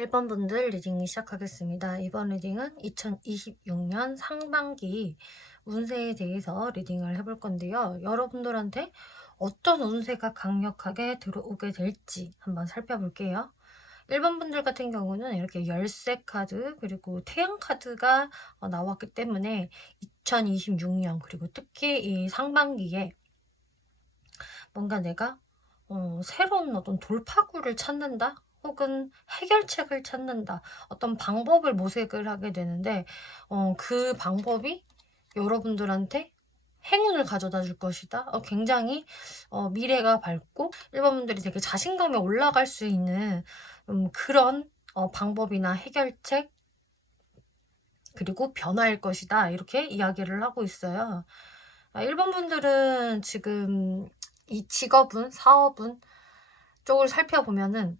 1번 분들 리딩 시작하겠습니다. 이번 리딩은 2026년 상반기 운세에 대해서 리딩을 해볼 건데요. 여러분들한테 어떤 운세가 강력하게 들어오게 될지 한번 살펴볼게요. 1번 분들 같은 경우는 이렇게 열쇠 카드 그리고 태양 카드가 나왔기 때문에 2026년 그리고 특히 이 상반기에 뭔가 내가 새로운 어떤 돌파구를 찾는다? 혹은 해결책을 찾는다. 어떤 방법을 모색을 하게 되는데 그 방법이 여러분들한테 행운을 가져다 줄 것이다. 굉장히 미래가 밝고 일반분들이 되게 자신감이 올라갈 수 있는 그런 방법이나 해결책 그리고 변화일 것이다. 이렇게 이야기를 하고 있어요. 1번 분들은 지금 이 직업운, 사업운 쪽을 살펴보면은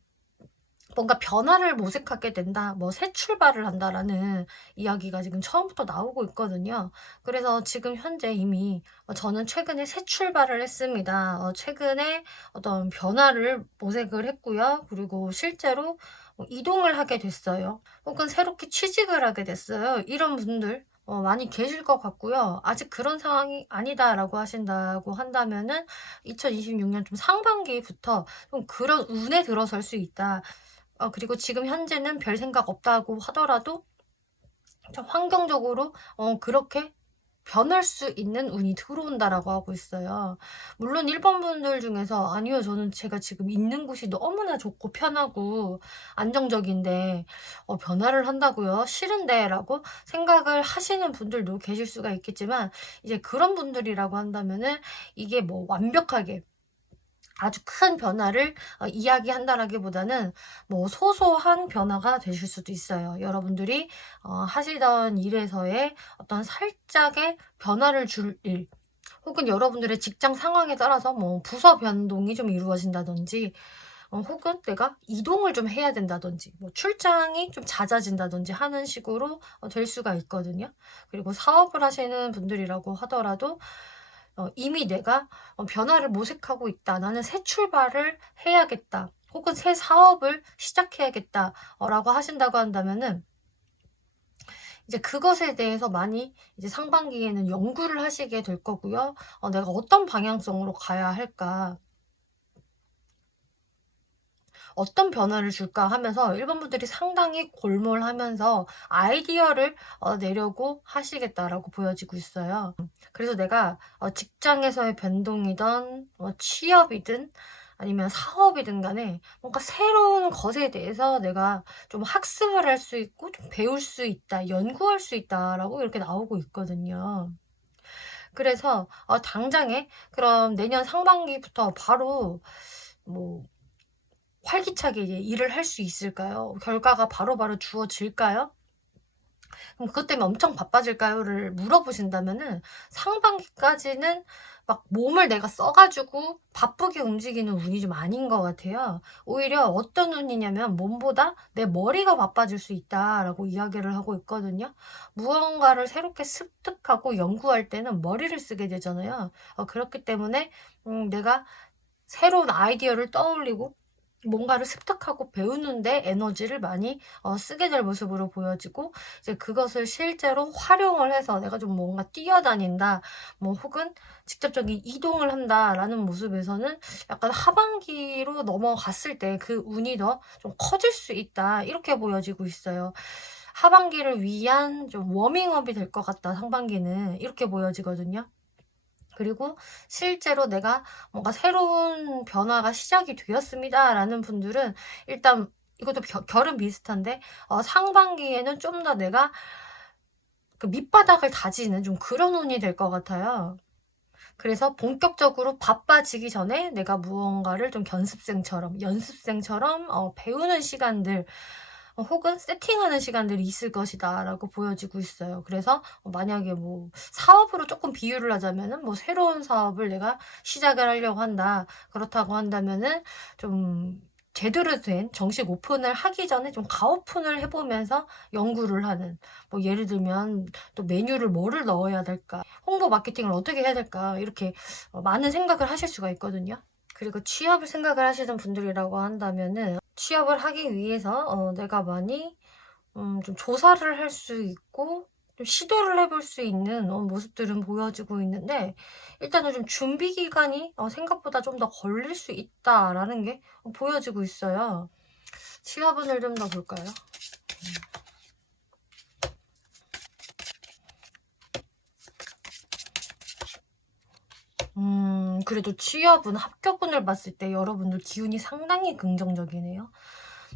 뭔가 변화를 모색하게 된다, 뭐 새 출발을 한다라는 이야기가 지금 처음부터 나오고 있거든요. 그래서 지금 현재 이미 저는 최근에 새 출발을 했습니다. 최근에 어떤 변화를 모색을 했고요. 그리고 실제로 이동을 하게 됐어요. 혹은 새롭게 취직을 하게 됐어요. 이런 분들 많이 계실 것 같고요. 아직 그런 상황이 아니다라고 하신다고 한다면은 2026년 좀 상반기부터 좀 그런 운에 들어설 수 있다. 그리고 지금 현재는 별 생각 없다고 하더라도 좀 환경적으로 그렇게 변할 수 있는 운이 들어온다라고 하고 있어요. 물론 1번 분들 중에서 아니요, 저는 제가 지금 있는 곳이 너무나 좋고 편하고 안정적인데 변화를 한다고요? 싫은데? 라고 생각을 하시는 분들도 계실 수가 있겠지만 이제 그런 분들이라고 한다면은 이게 뭐 완벽하게 아주 큰 변화를 이야기한다라기보다는 뭐 소소한 변화가 되실 수도 있어요. 여러분들이 하시던 일에서의 어떤 살짝의 변화를 줄 일, 혹은 여러분들의 직장 상황에 따라서 뭐 부서 변동이 좀 이루어진다든지 혹은 내가 이동을 좀 해야 된다든지 뭐 출장이 좀 잦아진다든지 하는 식으로 될 수가 있거든요. 그리고 사업을 하시는 분들이라고 하더라도 이미 내가 변화를 모색하고 있다. 나는 새 출발을 해야겠다. 혹은 새 사업을 시작해야겠다. 라고 하신다고 한다면은 이제 그것에 대해서 많이 이제 상반기에는 연구를 하시게 될 거고요. 내가 어떤 방향성으로 가야 할까? 어떤 변화를 줄까 하면서 일본 분들이 상당히 골몰하면서 아이디어를 내려고 하시겠다라고 보여지고 있어요. 그래서 내가 직장에서의 변동이든 취업이든 아니면 사업이든 간에 뭔가 새로운 것에 대해서 내가 좀 학습을 할 수 있고 좀 배울 수 있다, 연구할 수 있다라고 이렇게 나오고 있거든요. 그래서 당장에 그럼 내년 상반기부터 바로 뭐 활기차게 이제 일을 할 수 있을까요? 결과가 바로바로 주어질까요? 그럼 그것 때문에 엄청 바빠질까요?를 물어보신다면은 상반기까지는 막 몸을 내가 써가지고 바쁘게 움직이는 운이 좀 아닌 것 같아요. 오히려 어떤 운이냐면 몸보다 내 머리가 바빠질 수 있다라고 이야기를 하고 있거든요. 무언가를 새롭게 습득하고 연구할 때는 머리를 쓰게 되잖아요. 그렇기 때문에 내가 새로운 아이디어를 떠올리고 뭔가를 습득하고 배우는데 에너지를 많이 쓰게 될 모습으로 보여지고 이제 그것을 실제로 활용을 해서 내가 좀 뭔가 뛰어다닌다 뭐 혹은 직접적인 이동을 한다라는 모습에서는 약간 하반기로 넘어갔을 때 그 운이 더 좀 커질 수 있다 이렇게 보여지고 있어요. 하반기를 위한 좀 워밍업이 될 것 같다 상반기는 이렇게 보여지거든요. 그리고 실제로 내가 뭔가 새로운 변화가 시작이 되었습니다라는 분들은 일단 이것도 결은 비슷한데 상반기에는 좀 더 내가 그 밑바닥을 다지는 좀 그런 운이 될 것 같아요. 그래서 본격적으로 바빠지기 전에 내가 무언가를 좀 연습생처럼 배우는 시간들 혹은 세팅하는 시간들이 있을 것이다 라고 보여지고 있어요. 그래서 만약에 뭐 사업으로 조금 비유를 하자면은 뭐 새로운 사업을 내가 시작을 하려고 한다. 그렇다고 한다면은 좀 제대로 된 정식 오픈을 하기 전에 좀 가오픈을 해보면서 연구를 하는 뭐 예를 들면 또 메뉴를 뭐를 넣어야 될까 홍보 마케팅을 어떻게 해야 될까 이렇게 많은 생각을 하실 수가 있거든요. 그리고 취업을 생각을 하시는 분들이라고 한다면은 취업을 하기 위해서 내가 많이 좀 조사를 할 수 있고 좀 시도를 해볼 수 있는 모습들은 보여지고 있는데, 일단은 좀 준비 기간이 생각보다 좀 더 걸릴 수 있다라는 게 보여지고 있어요. 취업운을 좀 더 볼까요? 그래도 취업운, 합격운을 봤을 때 여러분들 기운이 상당히 긍정적이네요.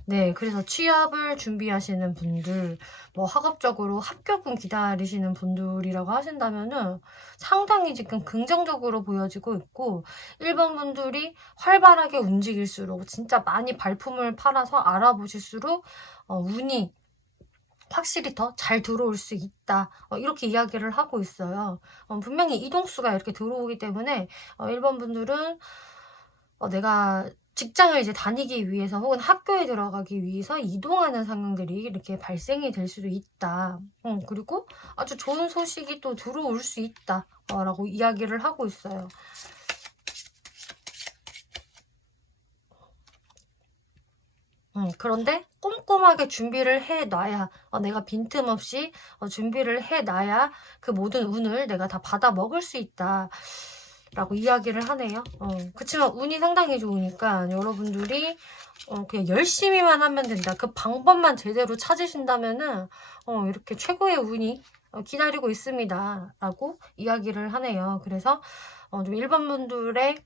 네, 그래서 취업을 준비하시는 분들, 뭐 학업적으로 합격운 기다리시는 분들이라고 하신다면은 상당히 지금 긍정적으로 보여지고 있고, 1번 분들이 활발하게 움직일수록, 진짜 많이 발품을 팔아서 알아보실수록 운이 확실히 더 잘 들어올 수 있다, 이렇게 이야기를 하고 있어요. 분명히 이동수가 이렇게 들어오기 때문에 1번 분들은 내가 직장을 이제 다니기 위해서 혹은 학교에 들어가기 위해서 이동하는 상황들이 이렇게 발생이 될 수도 있다. 그리고 아주 좋은 소식이 또 들어올 수 있다, 라고 이야기를 하고 있어요. 그런데 꼼꼼하게 준비를 해놔야, 내가 빈틈없이 준비를 해놔야 그 모든 운을 내가 다 받아 먹을 수 있다, 라고 이야기를 하네요. 그치만 운이 상당히 좋으니까 여러분들이 그냥 열심히만 하면 된다, 그 방법만 제대로 찾으신다면은 이렇게 최고의 운이 기다리고 있습니다, 라고 이야기를 하네요. 그래서 좀 일반 분들의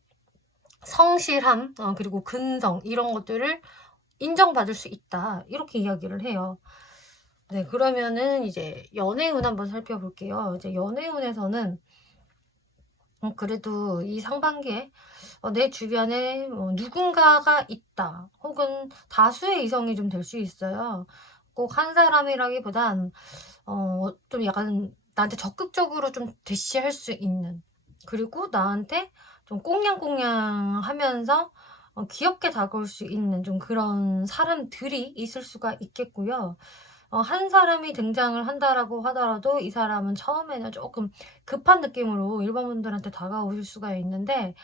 성실함, 그리고 근성, 이런 것들을 인정받을 수 있다, 이렇게 이야기를 해요. 네, 그러면은 이제 연애운 한번 살펴볼게요. 이제 연애운에서는 그래도 이 상반기에 내 주변에 누군가가 있다, 혹은 다수의 이성이 좀 될 수 있어요. 꼭 한 사람이라기보단 좀 약간 나한테 적극적으로 좀 대시할 수 있는, 그리고 나한테 좀 꽁냥꽁냥 하면서 귀엽게 다가올 수 있는 좀 그런 사람들이 있을 수가 있겠고요. 한 사람이 등장을 한다라고 하더라도 이 사람은 처음에는 조금 급한 느낌으로 일반분들한테 다가오실 수가 있는데,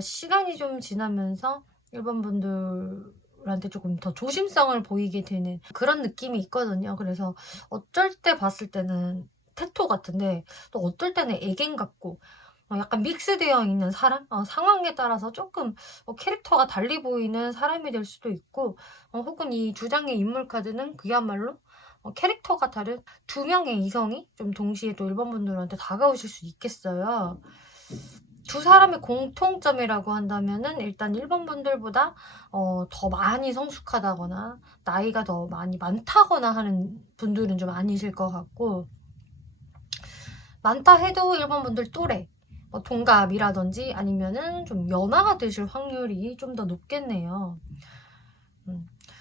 시간이 좀 지나면서 일반분들한테 조금 더 조심성을 보이게 되는 그런 느낌이 있거든요. 그래서 어쩔 때 봤을 때는 테토 같은데, 또 어떨 때는 애견 같고, 약간 믹스되어 있는 사람? 상황에 따라서 조금 캐릭터가 달리 보이는 사람이 될 수도 있고, 혹은 이 두 장의 인물 카드는 그야말로 캐릭터가 다른 두 명의 이성이 좀 동시에 또 일반 분들한테 다가오실 수 있겠어요. 두 사람의 공통점이라고 한다면은 일단 일반 분들보다 더 많이 성숙하다거나 나이가 더 많이 많다거나 하는 분들은 좀 아니실 것 같고, 많다 해도 일반 분들 또래, 동갑이라든지 아니면은 좀 연하가 되실 확률이 좀 더 높겠네요.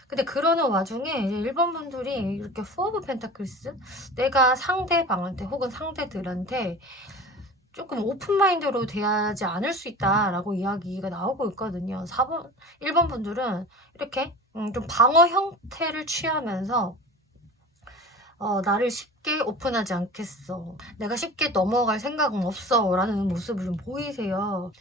근데 그러는 와중에 이제 일반 분들이 이렇게 포 오브 펜타클스, 내가 상대방한테 혹은 상대들한테 조금 오픈마인드로 대하지 않을 수 있다라고 이야기가 나오고 있거든요. 1번 분들은 이렇게 좀 방어 형태를 취하면서 나를 쉽게 오픈하지 않겠어, 내가 쉽게 넘어갈 생각은 없어, 라는 모습을 좀 보이세요.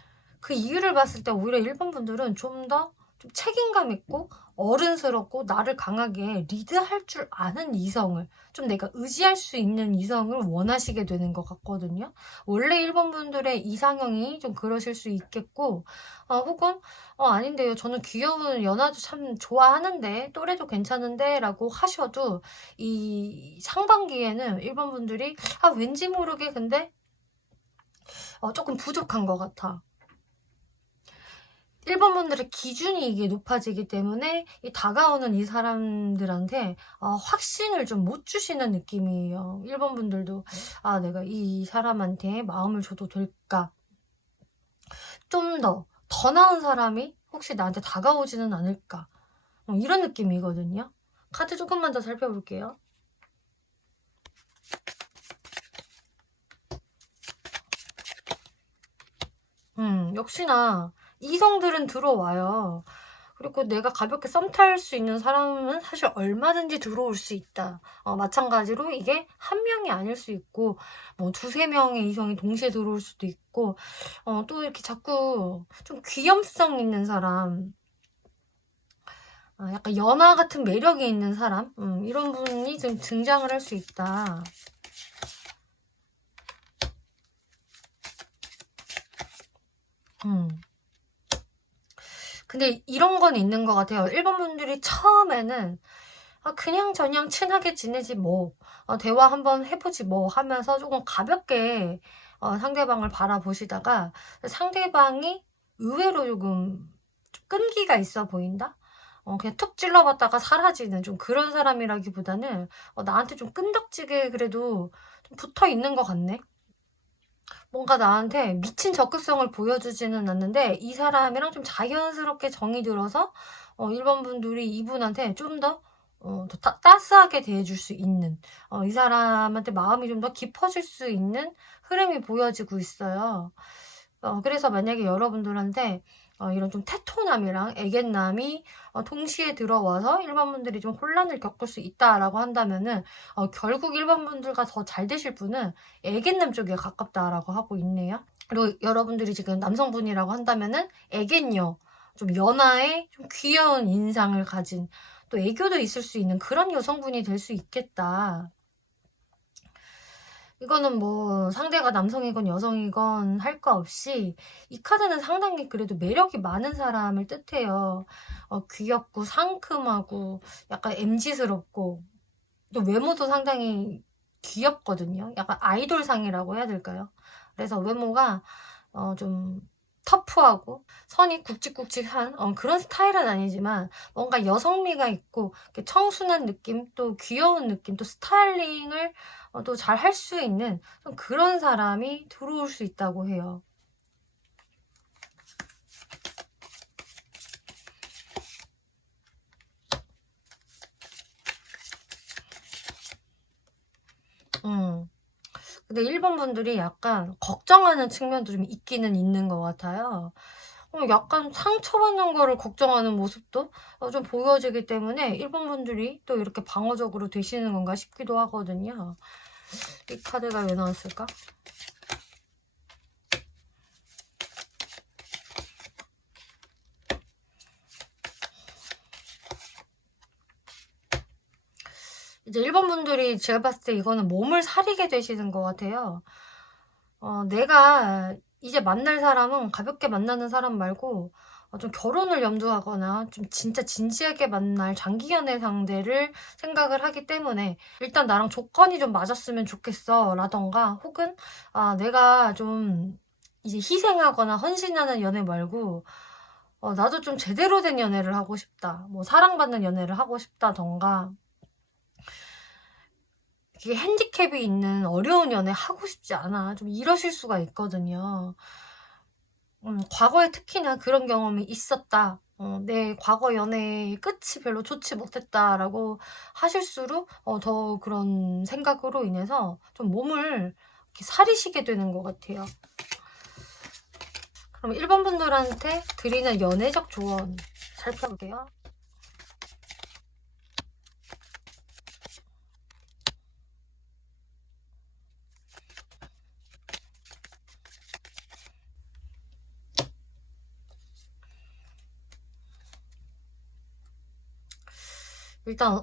그 이유를 봤을 때 오히려 일본 분들은 좀 더 좀 책임감 있고 어른스럽고 나를 강하게 리드할 줄 아는 이성을, 좀 내가 의지할 수 있는 이성을 원하시게 되는 것 같거든요. 원래 일본 분들의 이상형이 좀 그러실 수 있겠고, 혹은 아닌데요, 저는 귀여운 연하도 참 좋아하는데, 또래도 괜찮은데 라고 하셔도 이 상반기에는 일본 분들이 왠지 모르게 근데 조금 부족한 것 같아. 1번 분들의 기준이 이게 높아지기 때문에 이 다가오는 이 사람들한테 확신을 좀 못 주시는 느낌이에요. 1번 분들도 내가 이 사람한테 마음을 줘도 될까? 좀 더 나은 사람이 혹시 나한테 다가오지는 않을까? 이런 느낌이거든요. 카드 조금만 더 살펴볼게요. 역시나 이성들은 들어와요. 그리고 내가 가볍게 썸 탈 수 있는 사람은 사실 얼마든지 들어올 수 있다. 마찬가지로 이게 한 명이 아닐 수 있고, 뭐 두세 명의 이성이 동시에 들어올 수도 있고, 또 이렇게 자꾸 좀 귀염성 있는 사람, 약간 연하 같은 매력이 있는 사람, 이런 분이 좀 등장을 할 수 있다. 근데 이런 건 있는 것 같아요. 1번 분들이 처음에는 그냥 저냥 친하게 지내지 뭐, 대화 한번 해보지 뭐 하면서 조금 가볍게 상대방을 바라보시다가 상대방이 의외로 조금 끈기가 있어 보인다? 그냥 툭 찔러봤다가 사라지는 좀 그런 사람이라기보다는 나한테 좀 끈덕지게 그래도 좀 붙어 있는 것 같네? 뭔가 나한테 미친 적극성을 보여주지는 않는데 이 사람이랑 좀 자연스럽게 정이 들어서 1번 분들이 이분한테 좀 더 더 따스하게 대해줄 수 있는, 이 사람한테 마음이 좀 더 깊어질 수 있는 흐름이 보여지고 있어요. 그래서 만약에 여러분들한테 이런 좀 테토남이랑 애견남이 동시에 들어와서 1번 분들이 좀 혼란을 겪을 수 있다라고 한다면은 결국 1번 분들과 더 잘 되실 분은 애견남 쪽에 가깝다라고 하고 있네요. 그리고 여러분들이 지금 남성분이라고 한다면은 애견녀, 좀 연하의 좀 귀여운 인상을 가진, 또 애교도 있을 수 있는 그런 여성분이 될 수 있겠다. 이거는 뭐 상대가 남성이건 여성이건 할 거 없이 이 카드는 상당히 그래도 매력이 많은 사람을 뜻해요. 귀엽고 상큼하고 약간 MZ스럽고 또 외모도 상당히 귀엽거든요. 약간 아이돌상이라고 해야 될까요? 그래서 외모가 좀 터프하고 선이 굵직굵직한 그런 스타일은 아니지만 뭔가 여성미가 있고 청순한 느낌, 또 귀여운 느낌, 또 스타일링을 또 잘 할 수 있는 좀 그런 사람이 들어올 수 있다고 해요. 근데 1번 분들이 약간 걱정하는 측면도 좀 있기는 있는 것 같아요. 약간 상처받는 거를 걱정하는 모습도 좀 보여지기 때문에 1번 분들이 또 이렇게 방어적으로 되시는 건가 싶기도 하거든요. 이 카드가 왜 나왔을까? 이제 1번 분들이 제가 봤을 때 이거는 몸을 사리게 되시는 것 같아요. 내가 이제 만날 사람은 가볍게 만나는 사람 말고 좀 결혼을 염두하거나 좀 진짜 진지하게 만날 장기 연애 상대를 생각을 하기 때문에 일단 나랑 조건이 좀 맞았으면 좋겠어 라던가, 혹은 내가 좀 이제 희생하거나 헌신하는 연애 말고 나도 좀 제대로 된 연애를 하고 싶다, 뭐 사랑받는 연애를 하고 싶다던가, 이게 핸디캡이 있는 어려운 연애 하고 싶지 않아, 좀 이러실 수가 있거든요. 과거에 특히나 그런 경험이 있었다, 내 과거 연애의 끝이 별로 좋지 못했다라고 하실수록 더 그런 생각으로 인해서 좀 몸을 이렇게 사리시게 되는 것 같아요. 그럼 1번 분들한테 드리는 연애적 조언 살펴볼게요. 일단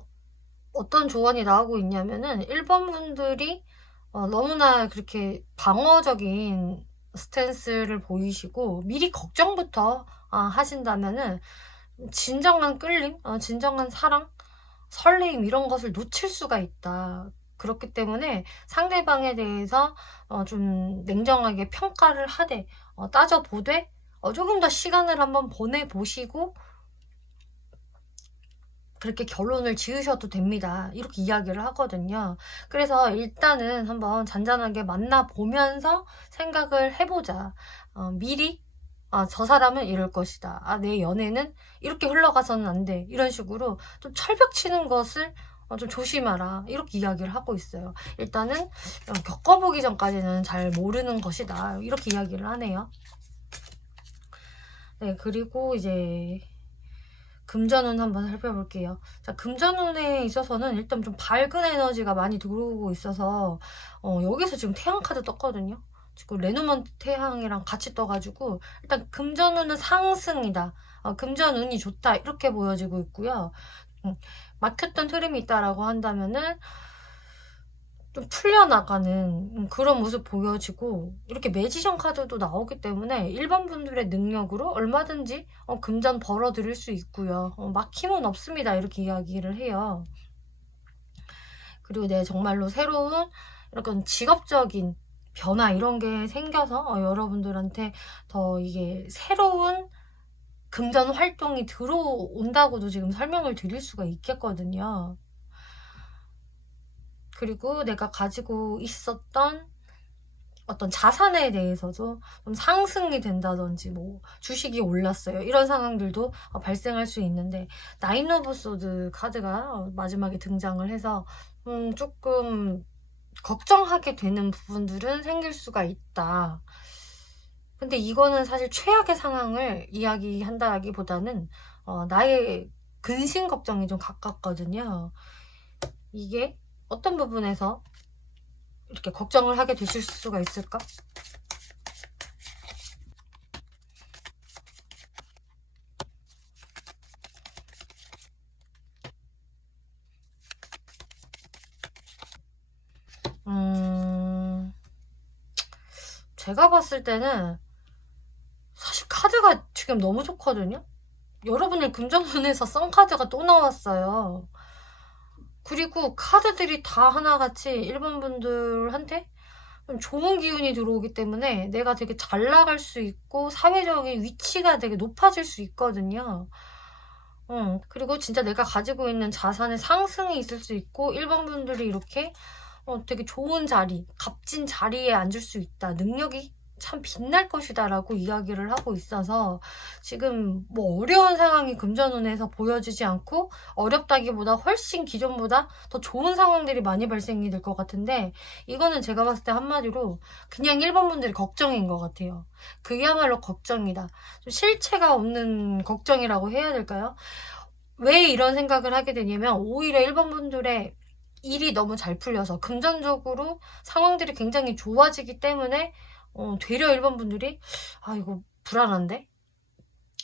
어떤 조언이 나오고 있냐면은 1번 분들이 너무나 그렇게 방어적인 스탠스를 보이시고 미리 걱정부터 하신다면은 진정한 끌림, 진정한 사랑, 설레임 이런 것을 놓칠 수가 있다. 그렇기 때문에 상대방에 대해서 좀 냉정하게 평가를 하되 따져보되 조금 더 시간을 한번 보내보시고 그렇게 결론을 지으셔도 됩니다, 이렇게 이야기를 하거든요. 그래서 일단은 한번 잔잔하게 만나보면서 생각을 해보자. 미리 저 사람은 이럴 것이다, 내 연애는 이렇게 흘러가서는 안 돼, 이런 식으로 좀 철벽 치는 것을 좀 조심하라, 이렇게 이야기를 하고 있어요. 일단은 겪어보기 전까지는 잘 모르는 것이다, 이렇게 이야기를 하네요. 네, 그리고 이제 금전운 한번 살펴볼게요. 자, 금전운에 있어서는 일단 좀 밝은 에너지가 많이 들어오고 있어서 여기서 지금 태양카드 떴거든요. 지금 레노먼트 태양이랑 같이 떠가지고 일단 금전운은 상승이다. 금전운이 좋다. 이렇게 보여지고 있고요. 막혔던 흐름이 있다라고 한다면은 좀 풀려나가는 그런 모습 보여지고, 이렇게 매지션 카드도 나오기 때문에 일반 분들의 능력으로 얼마든지 금전 벌어들일 수 있고요. 막힘은 없습니다. 이렇게 이야기를 해요. 그리고 네, 정말로 새로운 이런 직업적인 변화 이런 게 생겨서 여러분들한테 더 이게 새로운 금전 활동이 들어온다고도 지금 설명을 드릴 수가 있겠거든요. 그리고 내가 가지고 있었던 어떤 자산에 대해서도 좀 상승이 된다든지, 뭐 주식이 올랐어요, 이런 상황들도 발생할 수 있는데, 나인 오브 소드 카드가 마지막에 등장을 해서 조금 걱정하게 되는 부분들은 생길 수가 있다. 근데 이거는 사실 최악의 상황을 이야기한다기보다는 나의 근심 걱정이 좀 가깝거든요. 이게 어떤 부분에서 이렇게 걱정을 하게 되실 수가 있을까? 제가 봤을 때는 사실 카드가 지금 너무 좋거든요. 여러분들 금전운에서 썬카드가 또 나왔어요. 그리고 카드들이 다 하나같이 일반 분들한테 좀 좋은 기운이 들어오기 때문에 내가 되게 잘 나갈 수 있고 사회적인 위치가 되게 높아질 수 있거든요. 그리고 진짜 내가 가지고 있는 자산의 상승이 있을 수 있고, 일반 분들이 이렇게 되게 좋은 자리, 값진 자리에 앉을 수 있다. 능력이 참 빛날 것이다 라고 이야기를 하고 있어서, 지금 뭐 어려운 상황이 금전운에서 보여지지 않고, 어렵다기보다 훨씬 기존보다 더 좋은 상황들이 많이 발생이 될 것 같은데, 이거는 제가 봤을 때 한마디로 그냥 일반 분들이 걱정인 것 같아요. 그야말로 걱정이다. 좀 실체가 없는 걱정이라고 해야 될까요? 왜 이런 생각을 하게 되냐면, 오히려 일반 분들의 일이 너무 잘 풀려서 금전적으로 상황들이 굉장히 좋아지기 때문에 되려 일반 분들이 이거 불안한데?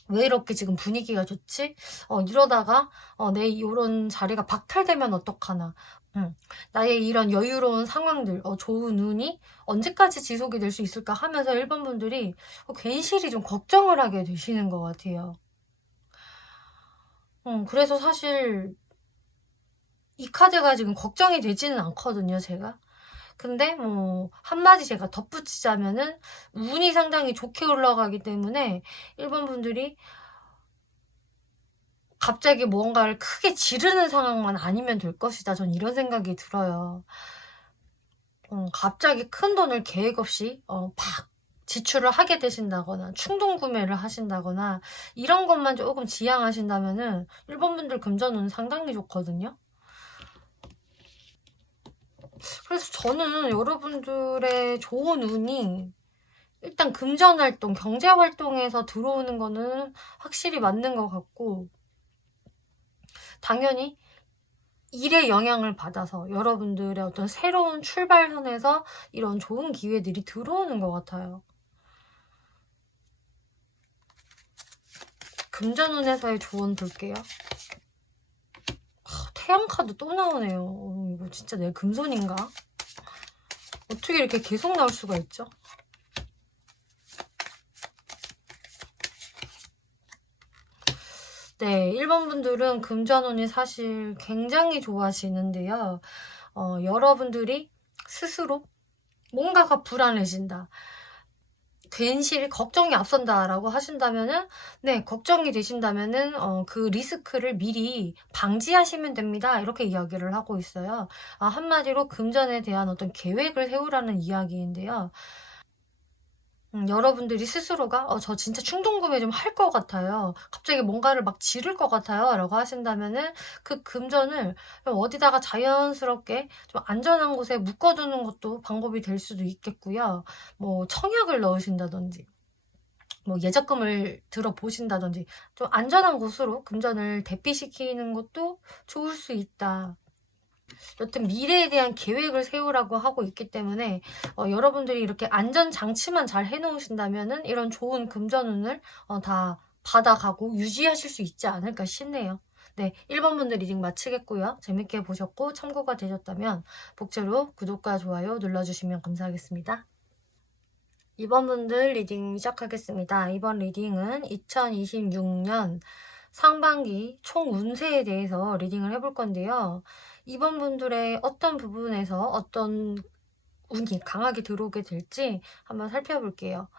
왜 이렇게 지금 분위기가 좋지? 이러다가 내 이런 자리가 박탈되면 어떡하나? 나의 이런 여유로운 상황들, 좋은 운이 언제까지 지속이 될 수 있을까 하면서 일반 분들이 괜시리 좀 걱정을 하게 되시는 것 같아요. 그래서 사실 이 카드가 지금 걱정이 되지는 않거든요, 제가. 근데 뭐 한마디 제가 덧붙이자면은 운이 상당히 좋게 올라가기 때문에 일반 분들이 갑자기 뭔가를 크게 지르는 상황만 아니면 될 것이다. 전 이런 생각이 들어요. 갑자기 큰 돈을 계획 없이 팍 지출을 하게 되신다거나 충동 구매를 하신다거나 이런 것만 조금 지양하신다면은 일반 분들 금전은 상당히 좋거든요. 그래서 저는 여러분들의 좋은 운이 일단 금전 활동, 경제 활동에서 들어오는 거는 확실히 맞는 것 같고, 당연히 일의 영향을 받아서 여러분들의 어떤 새로운 출발선에서 이런 좋은 기회들이 들어오는 것 같아요. 금전운에서의 조언 볼게요. 태양 카드 또 나오네요. 이거 진짜 내 금손인가? 어떻게 이렇게 계속 나올 수가 있죠? 네, 일반 분들은 금전운이 사실 굉장히 좋아지는데요. 여러분들이 스스로 뭔가가 불안해진다, 괜시리 걱정이 앞선다라고 하신다면은, 네, 걱정이 되신다면은 그 리스크를 미리 방지하시면 됩니다. 이렇게 이야기를 하고 있어요. 한마디로 금전에 대한 어떤 계획을 세우라는 이야기인데요. 여러분들이 스스로가 저 진짜 충동구매 좀 할 것 같아요, 갑자기 뭔가를 막 지를 것 같아요 라고 하신다면은 그 금전을 어디다가 자연스럽게 좀 안전한 곳에 묶어두는 것도 방법이 될 수도 있겠고요. 뭐 청약을 넣으신다든지, 뭐 예적금을 들어보신다든지, 좀 안전한 곳으로 금전을 대피시키는 것도 좋을 수 있다. 여튼 미래에 대한 계획을 세우라고 하고 있기 때문에 여러분들이 이렇게 안전장치만 잘 해놓으신다면은 이런 좋은 금전운을 다 받아가고 유지하실 수 있지 않을까 싶네요. 네, 1번 분들 리딩 마치겠고요. 재밌게 보셨고 참고가 되셨다면 복제로 구독과 좋아요 눌러주시면 감사하겠습니다. 2번 분들 리딩 시작하겠습니다. 이번 리딩은 2026년 상반기 총 운세에 대해서 리딩을 해볼 건데요. 2번 분들의 어떤 부분에서 어떤 운이 강하게 들어오게 될지 한번 살펴볼게요.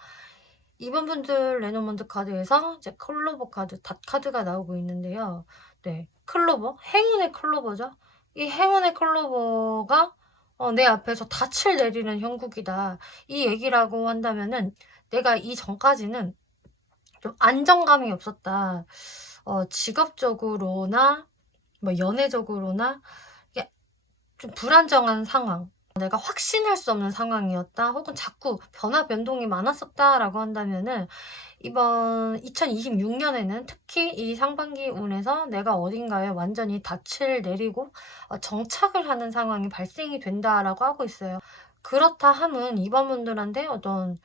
2번 분들 레노먼트 카드에서 이제 클로버 카드, 닷 카드가 나오고 있는데요. 네, 클로버, 행운의 클로버죠. 이 행운의 클로버가 내 앞에서 닻을 내리는 형국이다. 이 얘기라고 한다면은 내가 이 전까지는 좀 안정감이 없었다. 직업적으로나 뭐 연애적으로나 이게 좀 불안정한 상황. 내가 확신할 수 없는 상황이었다. 혹은 자꾸 변화 변동이 많았었다라고 한다면은 이번 2026년에는 특히 이 상반기 운에서 내가 어딘가에 완전히 닻을 내리고 정착을 하는 상황이 발생이 된다라고 하고 있어요. 그렇다 함은 이번 분들한테 어떤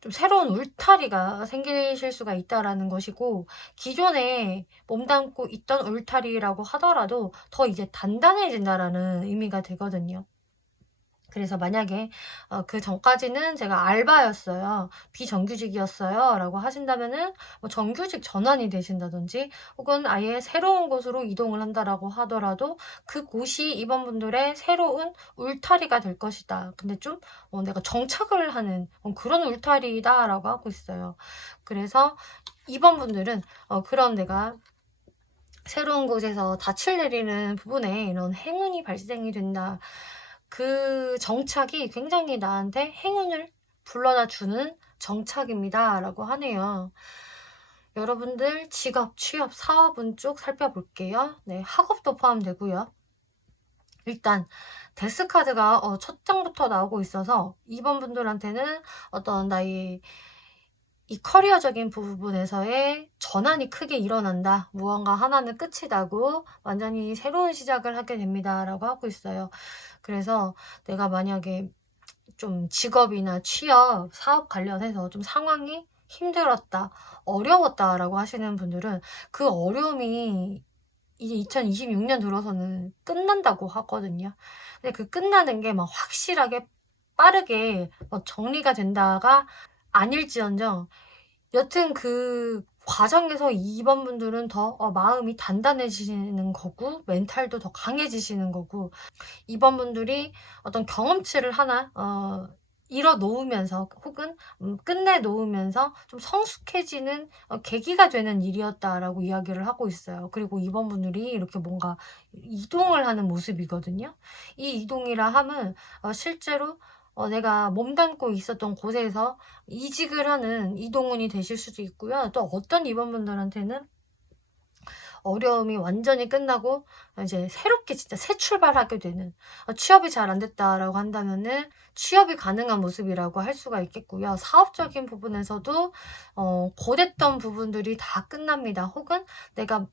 좀 새로운 울타리가 생기실 수가 있다라는 것이고, 기존에 몸담고 있던 울타리라고 하더라도 더 이제 단단해진다라는 의미가 되거든요. 그래서 만약에 그 전까지는 제가 알바였어요, 비정규직이었어요 라고 하신다면은 뭐 정규직 전환이 되신다든지 혹은 아예 새로운 곳으로 이동을 한다라고 하더라도 그곳이 이번 분들의 새로운 울타리가 될 것이다. 근데 좀 내가 정착을 하는 그런 울타리다 라고 하고 있어요. 그래서 이번 분들은 그런 내가 새로운 곳에서 닻을 내리는 부분에 이런 행운이 발생이 된다. 그 정착이 굉장히 나한테 행운을 불러다 주는 정착입니다 라고 하네요. 여러분들 직업, 취업, 사업운 쪽 살펴볼게요. 네, 학업도 포함되고요. 일단 데스카드가 첫 장부터 나오고 있어서 이번 분들한테는 어떤 나의 이 커리어적인 부분에서의 전환이 크게 일어난다. 무언가 하나는 끝이 나고 완전히 새로운 시작을 하게 됩니다 라고 하고 있어요. 그래서 내가 만약에 좀 직업이나 취업, 사업 관련해서 좀 상황이 힘들었다, 어려웠다 라고 하시는 분들은 그 어려움이 이제 2026년 들어서는 끝난다고 하거든요. 근데 그 끝나는 게 막 확실하게 빠르게 정리가 된다가 아닐지언정 여튼 그 과정에서 2번 분들은 더 마음이 단단해지시는 거고 멘탈도 더 강해지시는 거고, 2번 분들이 어떤 경험치를 하나 이뤄 놓으면서 혹은 끝내 놓으면서 좀 성숙해지는 계기가 되는 일이었다라고 이야기를 하고 있어요. 그리고 2번 분들이 이렇게 뭔가 이동을 하는 모습이거든요. 이 이동이라 함은 실제로 내가 몸담고 있었던 곳에서 이직을 하는 이동운이 되실 수도 있고요. 또 어떤 2번 분들한테는 어려움이 완전히 끝나고 이제 새롭게 진짜 새 출발하게 되는, 취업이 잘 안 됐다라고 한다면은 취업이 가능한 모습이라고 할 수가 있겠고요. 사업적인 부분에서도 고됐던 부분들이 다 끝납니다. 혹은 내가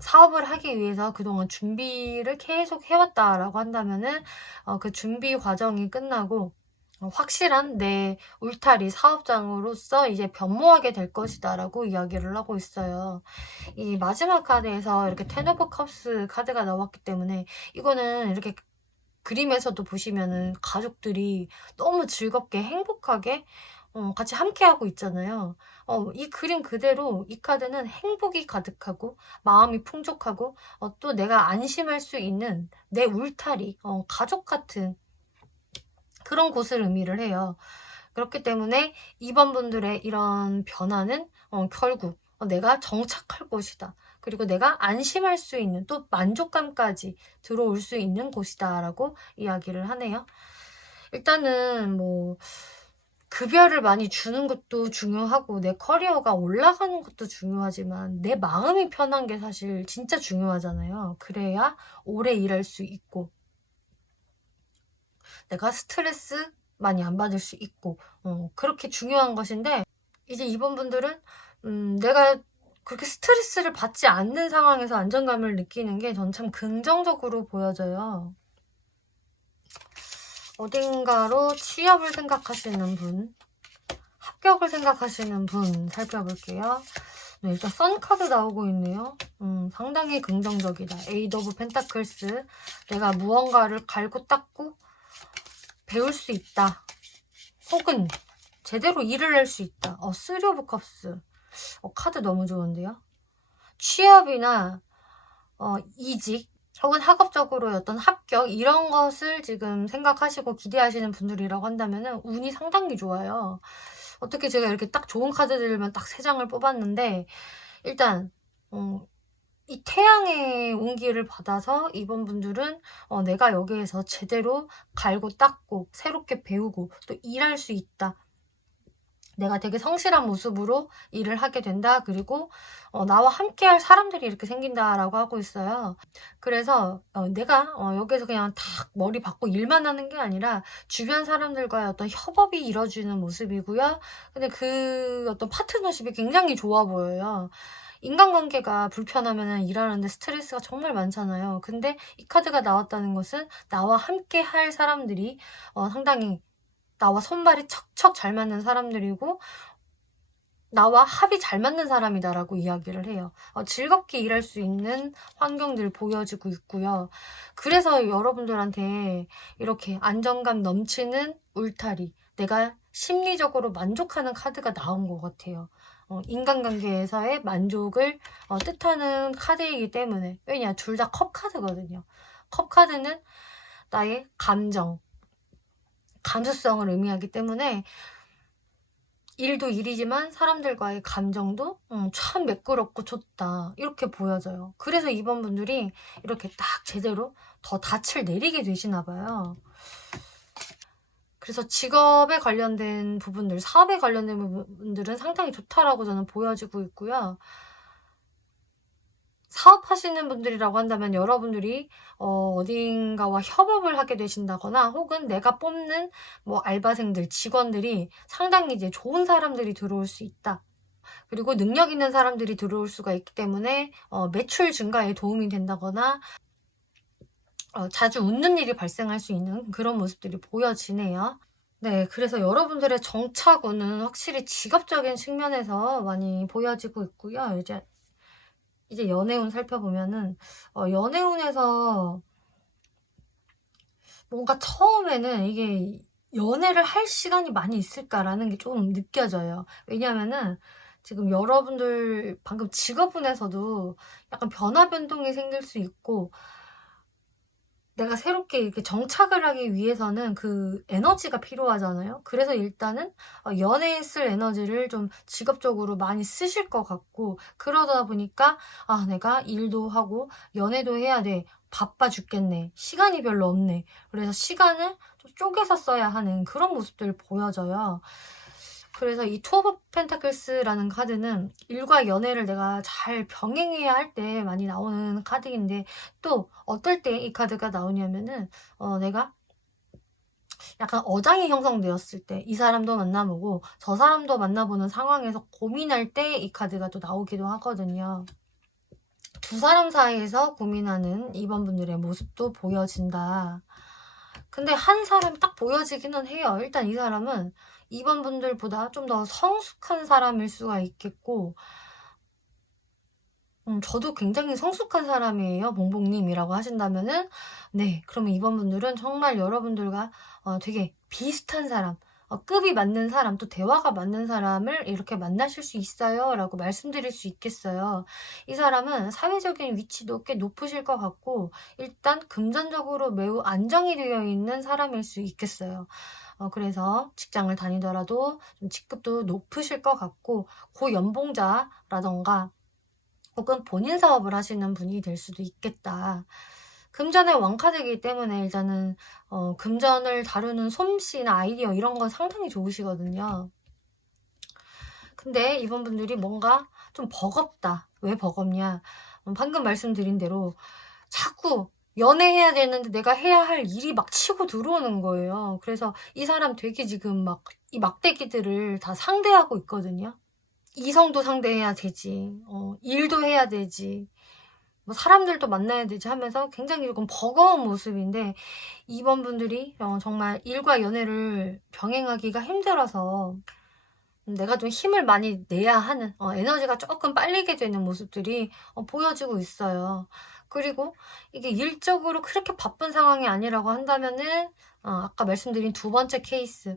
사업을 하기 위해서 그동안 준비를 계속 해왔다라고 한다면은 그 준비 과정이 끝나고 확실한 내 울타리 사업장으로서 이제 변모하게 될 것이다 라고 이야기를 하고 있어요. 이 마지막 카드에서 이렇게 텐 오브 컵스 카드가 나왔기 때문에 이거는 이렇게 그림에서도 보시면은 가족들이 너무 즐겁게 행복하게 같이 함께하고 있잖아요. 이 그림 그대로 이 카드는 행복이 가득하고 마음이 풍족하고 또 내가 안심할 수 있는 내 울타리, 가족 같은 그런 곳을 의미를 해요. 그렇기 때문에 2번 분들의 이런 변화는 결국 내가 정착할 곳이다. 그리고 내가 안심할 수 있는 또 만족감까지 들어올 수 있는 곳이다 라고 이야기를 하네요. 일단은 뭐 급여를 많이 주는 것도 중요하고 내 커리어가 올라가는 것도 중요하지만 내 마음이 편한 게 사실 진짜 중요하잖아요. 그래야 오래 일할 수 있고 내가 스트레스 많이 안 받을 수 있고 그렇게 중요한 것인데, 이제 이번 분들은 내가 그렇게 스트레스를 받지 않는 상황에서 안정감을 느끼는 게 전 참 긍정적으로 보여져요. 어딘가로 취업을 생각하시는 분, 합격을 생각하시는 분 살펴볼게요. 네, 일단 선 카드 나오고 있네요. 상당히 긍정적이다. 에이드 오브 펜타클스. 내가 무언가를 갈고 닦고 배울 수 있다. 혹은 제대로 일을 할 수 있다. 쓰리 오브 컵스. 카드 너무 좋은데요? 취업이나 이직 혹은 학업적으로의 어떤 합격 이런 것을 지금 생각하시고 기대하시는 분들이라고 한다면 운이 상당히 좋아요. 어떻게 제가 이렇게 딱 좋은 카드들만 딱 3장을 뽑았는데 일단 이 태양의 운기를 받아서 이번 분들은 내가 여기에서 제대로 갈고 닦고 새롭게 배우고 또 일할 수 있다. 내가 되게 성실한 모습으로 일을 하게 된다. 그리고 나와 함께 할 사람들이 이렇게 생긴다라고 하고 있어요. 그래서 내가 여기서 그냥 탁 머리 박고 일만 하는 게 아니라 주변 사람들과의 어떤 협업이 이루어지는 모습이고요. 근데 그 어떤 파트너십이 굉장히 좋아 보여요. 인간관계가 불편하면 일하는데 스트레스가 정말 많잖아요. 근데 이 카드가 나왔다는 것은 나와 함께 할 사람들이 상당히 나와 손발이 척척 잘 맞는 사람들이고 나와 합이 잘 맞는 사람이다라고 이야기를 해요. 즐겁게 일할 수 있는 환경들 보여지고 있고요. 그래서 여러분들한테 이렇게 안정감 넘치는 울타리, 내가 심리적으로 만족하는 카드가 나온 것 같아요. 인간관계에서의 만족을 뜻하는 카드이기 때문에. 왜냐, 둘 다 컵 카드거든요. 컵 카드는 나의 감정, 감수성을 의미하기 때문에 일도 일이지만 사람들과의 감정도 참 매끄럽고 좋다 이렇게 보여져요. 그래서 이번 분들이 이렇게 딱 제대로 더 닻을 내리게 되시나 봐요. 그래서 직업에 관련된 부분들, 사업에 관련된 부분들은 상당히 좋다라고 저는 보여지고 있고요. 사업하시는 분들이라고 한다면 여러분들이 어딘가와 협업을 하게 되신다거나 혹은 내가 뽑는 뭐 알바생들, 직원들이 상당히 이제 좋은 사람들이 들어올 수 있다. 그리고 능력 있는 사람들이 들어올 수가 있기 때문에 매출 증가에 도움이 된다거나 자주 웃는 일이 발생할 수 있는 그런 모습들이 보여지네요. 네, 그래서 여러분들의 정착운은 확실히 직업적인 측면에서 많이 보여지고 있고요. 이제 연애운 살펴보면은 연애운에서 뭔가 처음에는 이게 연애를 할 시간이 많이 있을까라는 게 좀 느껴져요. 왜냐면은 지금 여러분들 방금 직업운에서도 약간 변화 변동이 생길 수 있고 내가 새롭게 이렇게 정착을 하기 위해서는 그 에너지가 필요하잖아요. 그래서 일단은 연애에 쓸 에너지를 좀 직업적으로 많이 쓰실 것 같고 그러다 보니까 내가 일도 하고 연애도 해야 돼. 바빠 죽겠네. 시간이 별로 없네. 그래서 시간을 좀 쪼개서 써야 하는 그런 모습들을 보여져요. 그래서 이 투 오브 펜타클스라는 카드는 일과 연애를 내가 잘 병행해야 할 때 많이 나오는 카드인데 또 어떨 때 이 카드가 나오냐면은 내가 약간 어장이 형성되었을 때 이 사람도 만나보고 저 사람도 만나보는 상황에서 고민할 때 이 카드가 또 나오기도 하거든요. 두 사람 사이에서 고민하는 이번 분들의 모습도 보여진다. 근데 한 사람 딱 보여지기는 해요. 일단 이 사람은 이번 분들보다 좀 더 성숙한 사람일 수가 있겠고 저도 굉장히 성숙한 사람이에요. 봉봉님이라고 하신다면은 네, 그러면 이번 분들은 정말 여러분들과 되게 비슷한 사람, 급이 맞는 사람, 또 대화가 맞는 사람을 이렇게 만나실 수 있어요 라고 말씀드릴 수 있겠어요. 이 사람은 사회적인 위치도 꽤 높으실 것 같고 일단 금전적으로 매우 안정이 되어 있는 사람일 수 있겠어요. 그래서 직장을 다니더라도 좀 직급도 높으실 것 같고 고연봉자라던가 혹은 본인 사업을 하시는 분이 될 수도 있겠다. 금전의 왕카드이기 때문에 일단은 금전을 다루는 솜씨나 아이디어 이런 건 상당히 좋으시거든요. 근데 이번 분들이 뭔가 좀 버겁다. 왜 버겁냐? 방금 말씀드린 대로 자꾸 연애해야 되는데 내가 해야 할 일이 막 치고 들어오는 거예요. 그래서 이 사람 되게 지금 막 이 막대기들을 다 상대하고 있거든요. 이성도 상대해야 되지, 일도 해야 되지, 뭐 사람들도 만나야 되지 하면서 굉장히 조금 버거운 모습인데, 이번 분들이 정말 일과 연애를 병행하기가 힘들어서 내가 좀 힘을 많이 내야 하는, 에너지가 조금 빨리게 되는 모습들이 보여지고 있어요. 그리고 이게 일적으로 그렇게 바쁜 상황이 아니라고 한다면은, 아까 말씀드린 두 번째 케이스,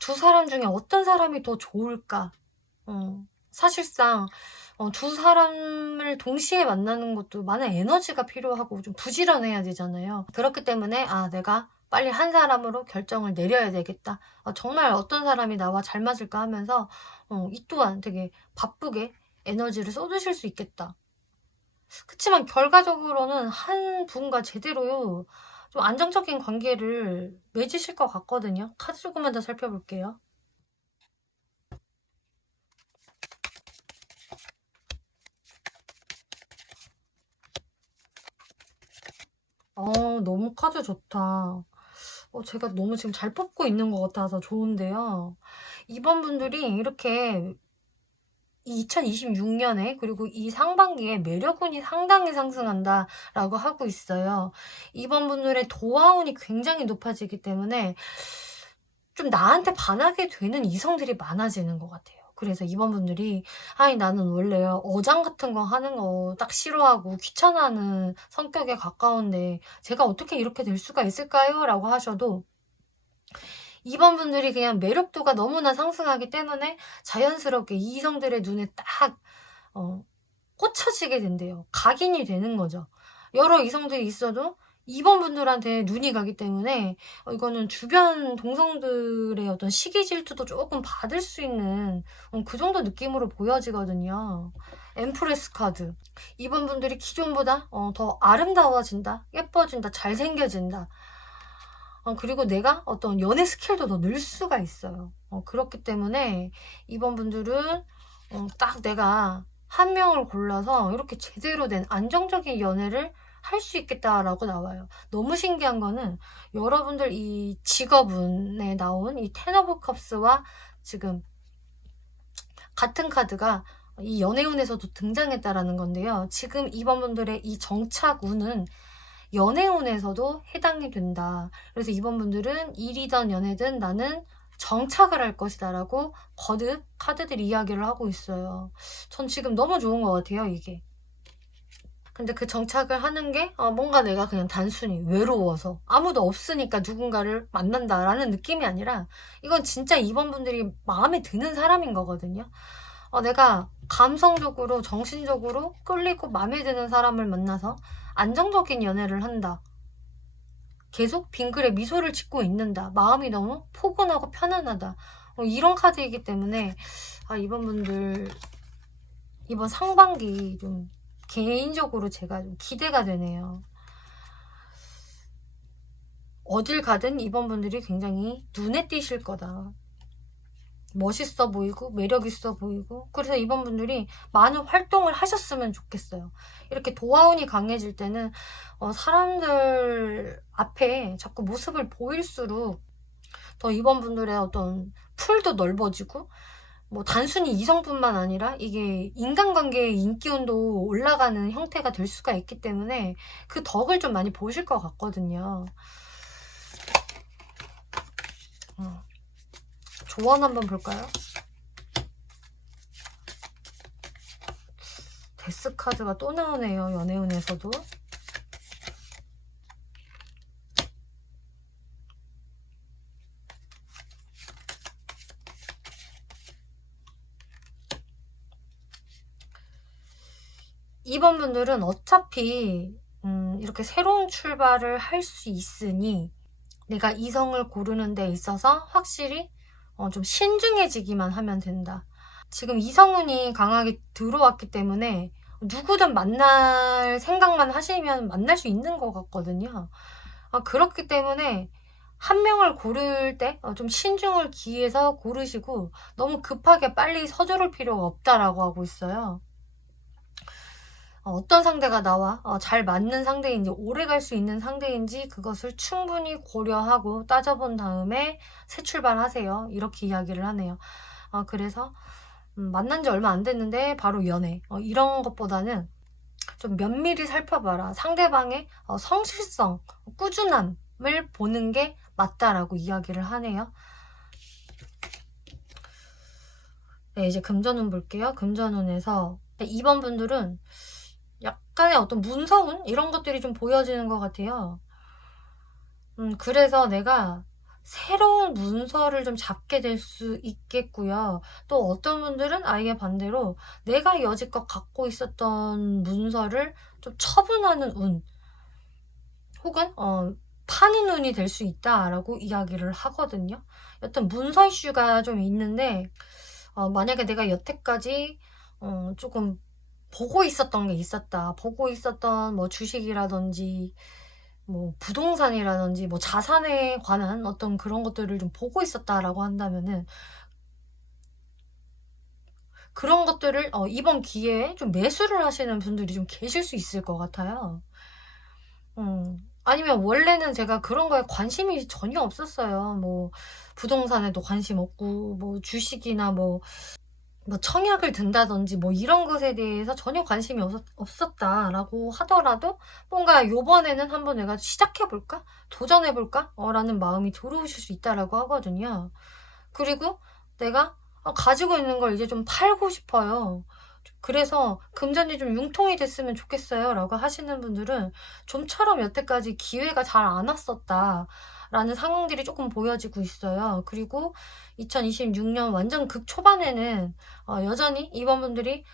두 사람 중에 어떤 사람이 더 좋을까? 사실상 두 사람을 동시에 만나는 것도 많은 에너지가 필요하고 좀 부지런해야 되잖아요. 그렇기 때문에 내가 빨리 한 사람으로 결정을 내려야 되겠다. 정말 어떤 사람이 나와 잘 맞을까 하면서 이 또한 되게 바쁘게 에너지를 쏟으실 수 있겠다. 그치만 결과적으로는 한 분과 제대로 좀 안정적인 관계를 맺으실 것 같거든요. 카드 조금만 더 살펴볼게요. 너무 카드 좋다. 제가 너무 지금 잘 뽑고 있는 것 같아서 좋은데요. 이번 분들이 이렇게 2026년에 그리고 이 상반기에 매력운이 상당히 상승한다라고 하고 있어요. 이번 분들의 도화운이 굉장히 높아지기 때문에 좀 나한테 반하게 되는 이성들이 많아지는 것 같아요. 그래서 이번 분들이 나는 원래 어장 같은 거 하는 거 딱 싫어하고 귀찮아하는 성격에 가까운데 제가 어떻게 이렇게 될 수가 있을까요? 라고 하셔도 이번 분들이 그냥 매력도가 너무나 상승하기 때문에 자연스럽게 이성들의 눈에 딱 꽂혀지게 된대요. 각인이 되는 거죠. 여러 이성들이 있어도 이번 분들한테 눈이 가기 때문에 이거는 주변 동성들의 어떤 시기 질투도 조금 받을 수 있는 그 정도 느낌으로 보여지거든요. 엠프레스 카드. 이번 분들이 기존보다 더 아름다워진다, 예뻐진다, 잘생겨진다. 그리고 내가 어떤 연애 스킬도 더 늘 수가 있어요. 그렇기 때문에 이번 분들은 딱 내가 한 명을 골라서 이렇게 제대로 된 안정적인 연애를 할 수 있겠다라고 나와요. 너무 신기한 거는 여러분들 이 직업운에 나온 이 텐 오브 컵스와 지금 같은 카드가 이 연애운에서도 등장했다라는 건데요. 지금 이번 분들의 이 정착운은 연애운에서도 해당이 된다. 그래서 이번 분들은 일이든 연애든 나는 정착을 할 것이다 라고 거듭 카드들이 이야기를 하고 있어요. 전 지금 너무 좋은 것 같아요, 이게. 근데 그 정착을 하는 게 뭔가 내가 그냥 단순히 외로워서 아무도 없으니까 누군가를 만난다라는 느낌이 아니라 이건 진짜 이번 분들이 마음에 드는 사람인 거거든요. 내가 감성적으로 정신적으로 끌리고 마음에 드는 사람을 만나서 안정적인 연애를 한다. 계속 빙글에 미소를 짓고 있는다. 마음이 너무 포근하고 편안하다. 이런 카드이기 때문에 이번 분들 이번 상반기 좀 개인적으로 제가 좀 기대가 되네요. 어딜 가든 이번 분들이 굉장히 눈에 띄실 거다. 멋있어 보이고 매력 있어 보이고 그래서 이번 분들이 많은 활동을 하셨으면 좋겠어요. 이렇게 도화운이 강해질 때는 사람들 앞에 자꾸 모습을 보일수록 더 이번 분들의 어떤 풀도 넓어지고 뭐 단순히 이성뿐만 아니라 이게 인간관계의 인기운도 올라가는 형태가 될 수가 있기 때문에 그 덕을 좀 많이 보실 것 같거든요. 조언 한번 볼까요? 데스 카드가 또 나오네요. 연애운에서도. 이번 분들은 어차피 이렇게 새로운 출발을 할 수 있으니 내가 이성을 고르는 데 있어서 확실히 좀 신중해지기만 하면 된다. 지금 이성운이 강하게 들어왔기 때문에 누구든 만날 생각만 하시면 만날 수 있는 것 같거든요. 그렇기 때문에 한 명을 고를 때 좀 신중을 기해서 고르시고 너무 급하게 빨리 서두를 필요가 없다라고 하고 있어요. 어떤 상대가 나와 잘 맞는 상대인지 오래 갈 수 있는 상대인지 그것을 충분히 고려하고 따져본 다음에 새 출발하세요. 이렇게 이야기를 하네요. 그래서 만난 지 얼마 안 됐는데 바로 연애 이런 것보다는 좀 면밀히 살펴봐라. 상대방의 성실성, 꾸준함을 보는 게 맞다라고 이야기를 하네요. 네, 이제 금전운 볼게요. 금전운에서 2번 분들은 약간의 어떤 문서운 이런 것들이 좀 보여지는 것 같아요. 그래서 내가 새로운 문서를 좀 잡게 될 수 있겠고요. 또 어떤 분들은 아예 반대로 내가 여지껏 갖고 있었던 문서를 좀 처분하는 운, 혹은 파는 운이 될 수 있다라고 이야기를 하거든요. 어떤 문서 이슈가 좀 있는데 만약에 내가 여태까지 조금 보고 있었던 게 있었다. 보고 있었던 뭐 주식이라든지 뭐 부동산이라든지 뭐 자산에 관한 어떤 그런 것들을 좀 보고 있었다라고 한다면은 그런 것들을 이번 기회에 좀 매수를 하시는 분들이 좀 계실 수 있을 것 같아요. 아니면 원래는 제가 그런 거에 관심이 전혀 없었어요. 뭐 부동산에도 관심 없고 뭐 주식이나 뭐 청약을 든다든지 뭐 이런 것에 대해서 전혀 관심이 없었다라고 하더라도 뭔가 요번에는 한번 내가 시작해볼까? 도전해볼까? 라는 마음이 들어오실 수 있다라고 하거든요. 그리고 내가 가지고 있는 걸 이제 좀 팔고 싶어요. 그래서 금전이 좀 융통이 됐으면 좋겠어요 라고 하시는 분들은 좀처럼 여태까지 기회가 잘 안 왔었다 라는 상황들이 조금 보여지고 있어요. 그리고 2026년 완전 극 초반에는 여전히 이번 분들이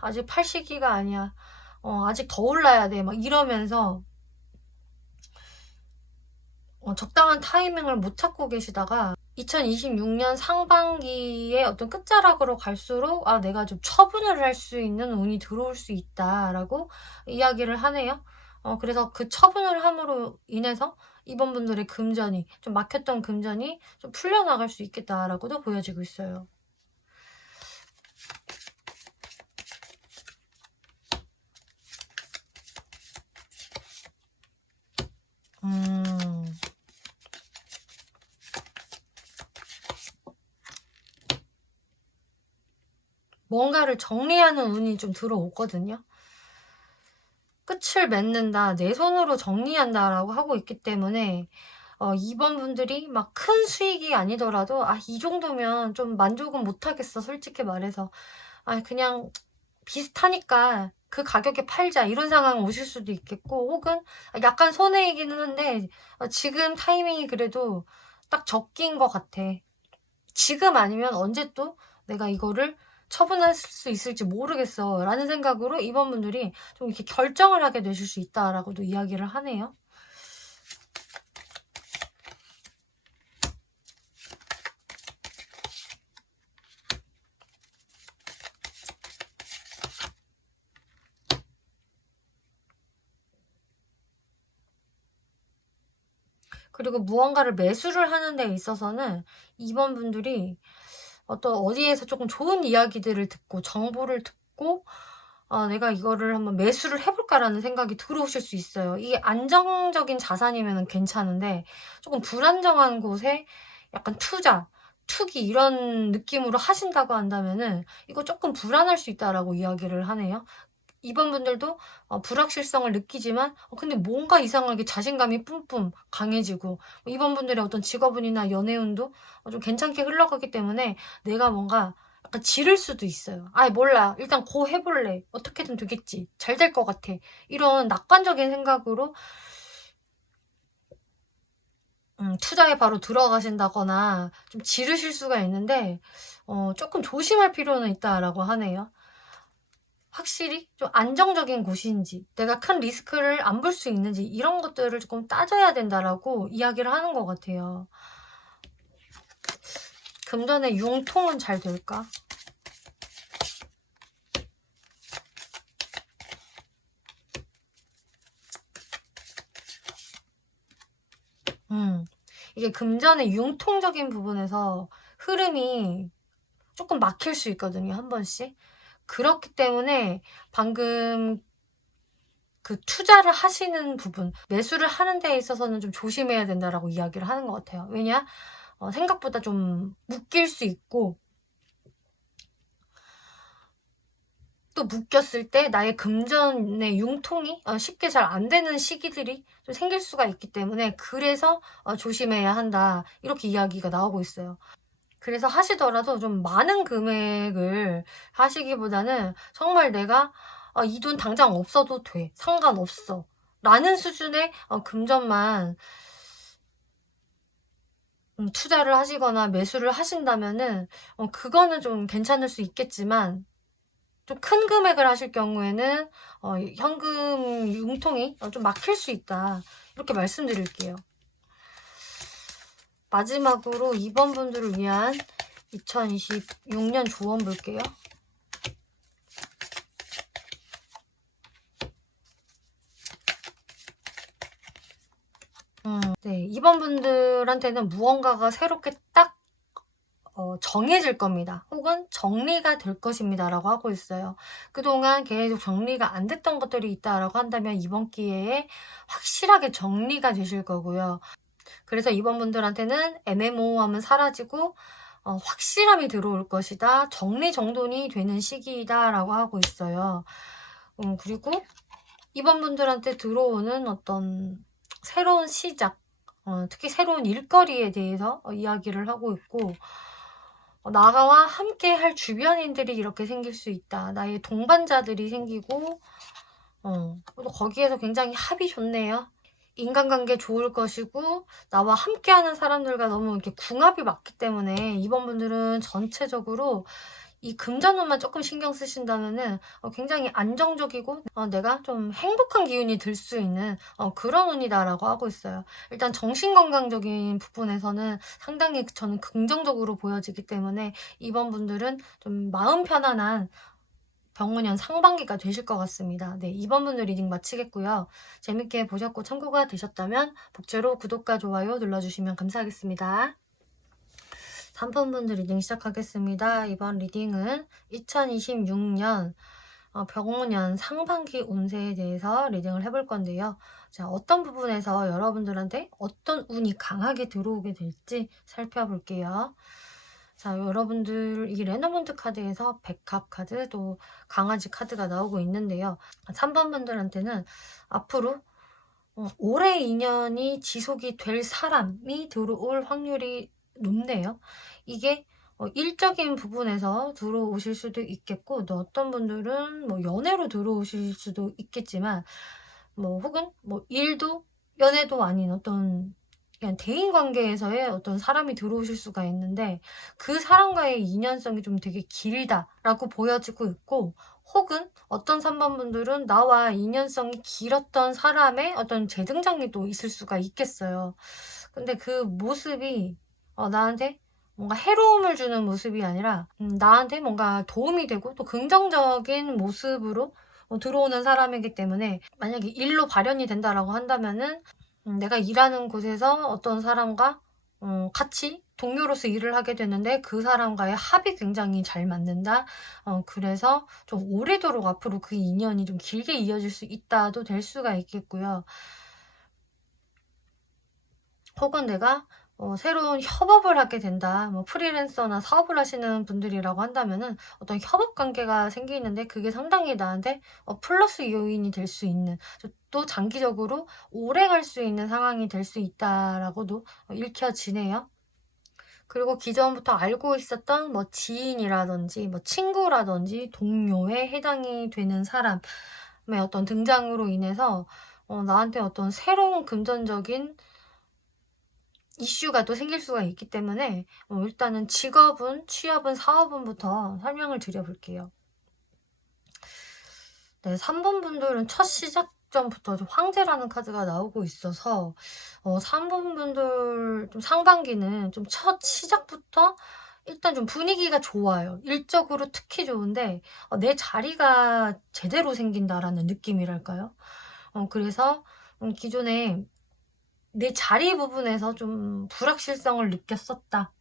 아직 팔 시기가 아니야, 아직 더 올라야 돼 막 이러면서 적당한 타이밍을 못 찾고 계시다가 2026년 상반기에 어떤 끝자락으로 갈수록 내가 좀 처분을 할 수 있는 운이 들어올 수 있다라고 이야기를 하네요. 그래서 그 처분을 함으로 인해서 이번 분들의 금전이 좀 막혔던 금전이 좀 풀려나갈 수 있겠다라고도 보여지고 있어요. 뭔가를 정리하는 운이 좀 들어오거든요. 끝을 맺는다, 내 손으로 정리한다라고 하고 있기 때문에 이번 분들이 막 큰 수익이 아니더라도 이 정도면 좀 만족은 못하겠어 솔직히 말해서 그냥 비슷하니까 그 가격에 팔자 이런 상황 오실 수도 있겠고, 혹은 약간 손해이기는 한데 지금 타이밍이 그래도 딱 적기인 것 같아. 지금 아니면 언제 또 내가 이거를 처분할 수 있을지 모르겠어 라는 생각으로 이번 분들이 좀 이렇게 결정을 하게 되실 수 있다라고도 이야기를 하네요. 그리고 무언가를 매수를 하는 데 있어서는 이번 분들이 어디에서 조금 좋은 이야기들을 듣고 정보를 듣고 내가 이거를 한번 매수를 해볼까라는 생각이 들어오실 수 있어요. 이게 안정적인 자산이면 괜찮은데 조금 불안정한 곳에 약간 투기 이런 느낌으로 하신다고 한다면은 이거 조금 불안할 수 있다라고 이야기를 하네요. 이번 분들도 불확실성을 느끼지만 근데 뭔가 이상하게 자신감이 뿜뿜 강해지고, 이번 분들의 어떤 직업운이나 연애운도 좀 괜찮게 흘러가기 때문에 내가 뭔가 약간 지를 수도 있어요. 몰라, 일단 고 해볼래, 어떻게든 되겠지, 잘 될 것 같아, 이런 낙관적인 생각으로 투자에 바로 들어가신다거나 좀 지르실 수가 있는데 조금 조심할 필요는 있다라고 하네요. 확실히 좀 안정적인 곳인지, 내가 큰 리스크를 안 볼 수 있는지 이런 것들을 조금 따져야 된다라고 이야기를 하는 것 같아요. 금전의 융통은 잘 될까? 이게 금전의 융통적인 부분에서 흐름이 조금 막힐 수 있거든요, 한 번씩. 그렇기 때문에 방금 그 투자를 하시는 부분, 매수를 하는 데 있어서는 좀 조심해야 된다라고 이야기를 하는 것 같아요. 왜냐? 생각보다 좀 묶일 수 있고, 또 묶였을 때 나의 금전의 융통이 쉽게 잘 안 되는 시기들이 좀 생길 수가 있기 때문에 그래서 조심해야 한다. 이렇게 이야기가 나오고 있어요. 그래서 하시더라도 좀 많은 금액을 하시기보다는 정말 내가 이 돈 당장 없어도 돼. 상관없어. 라는 수준의 금전만 투자를 하시거나 매수를 하신다면은 그거는 좀 괜찮을 수 있겠지만 좀 큰 금액을 하실 경우에는 현금 융통이 좀 막힐 수 있다. 이렇게 말씀드릴게요. 마지막으로 2번 분들을 위한 2026년 조언 볼게요. 네, 2번 분들한테는 무언가가 새롭게 딱 정해질 겁니다. 혹은 정리가 될 것입니다. 라고 하고 있어요. 그동안 계속 정리가 안 됐던 것들이 있다라고 한다면 이번 기회에 확실하게 정리가 되실 거고요. 그래서 이번 분들한테는 애매모호함은 사라지고 확실함이 들어올 것이다. 정리정돈이 되는 시기이다. 라고 하고 있어요. 그리고 이번 분들한테 들어오는 어떤 새로운 시작, 특히 새로운 일거리에 대해서 이야기를 하고 있고, 나와 함께 할 주변인들이 이렇게 생길 수 있다. 나의 동반자들이 생기고, 또 거기에서 굉장히 합이 좋네요. 인간관계 좋을 것이고, 나와 함께하는 사람들과 너무 이렇게 궁합이 맞기 때문에 이번 분들은 전체적으로 이 금전운만 조금 신경 쓰신다면은 굉장히 안정적이고 내가 좀 행복한 기운이 들 수 있는 그런 운이다라고 하고 있어요. 일단 정신건강적인 부분에서는 상당히 저는 긍정적으로 보여지기 때문에 이번 분들은 좀 마음 편안한 병원년 상반기가 되실 것 같습니다. 네, 이번 분들 리딩 마치겠고요. 재밌게 보셨고 참고가 되셨다면 복제로 구독과 좋아요 눌러주시면 감사하겠습니다. 3번 분들 리딩 시작하겠습니다. 이번 리딩은 2026년 병원년 상반기 운세에 대해서 리딩을 해볼 건데요. 자, 어떤 부분에서 여러분들한테 어떤 운이 강하게 들어오게 될지 살펴볼게요. 자, 여러분들 이 레너먼트 카드에서 백합 카드 또 강아지 카드가 나오고 있는데요. 3번 분들한테는 앞으로 올해 인연이 지속이 될 사람이 들어올 확률이 높네요. 이게 일적인 부분에서 들어오실 수도 있겠고, 또 어떤 분들은 뭐 연애로 들어오실 수도 있겠지만, 뭐 혹은 뭐 일도 연애도 아닌 어떤 그냥 대인 관계에서의 어떤 사람이 들어오실 수가 있는데 그 사람과의 인연성이 좀 되게 길다라고 보여지고 있고, 혹은 어떤 3번 분들은 나와 인연성이 길었던 사람의 어떤 재등장이 또 있을 수가 있겠어요. 근데 그 모습이 나한테 뭔가 해로움을 주는 모습이 아니라 나한테 뭔가 도움이 되고 또 긍정적인 모습으로 들어오는 사람이기 때문에 만약에 일로 발현이 된다라고 한다면은 내가 일하는 곳에서 어떤 사람과 같이 동료로서 일을 하게 되는데 그 사람과의 합이 굉장히 잘 맞는다. 그래서 좀 오래도록 앞으로 그 인연이 좀 길게 이어질 수 있다도 될 수가 있겠고요. 혹은 내가 새로운 협업을 하게 된다. 뭐 프리랜서나 사업을 하시는 분들이라고 한다면은 어떤 협업 관계가 생기는데 그게 상당히 나한테 플러스 요인이 될 수 있는, 또 장기적으로 오래 갈 수 있는 상황이 될 수 있다라고도 읽혀지네요. 그리고 기존부터 알고 있었던 뭐 지인이라든지 뭐 친구라든지 동료에 해당이 되는 사람의 어떤 등장으로 인해서 나한테 어떤 새로운 금전적인 이슈가 또 생길 수가 있기 때문에 일단은 직업은, 취업은, 사업은부터 설명을 드려볼게요. 네, 3번 분들은 첫 시작점부터 좀 황제라는 카드가 나오고 있어서 3번 분들 좀 상반기는 좀 첫 시작부터 일단 좀 분위기가 좋아요. 일적으로 특히 좋은데 내 자리가 제대로 생긴다라는 느낌이랄까요? 그래서 기존에 내 자리 부분에서 좀 불확실성을 느꼈었다.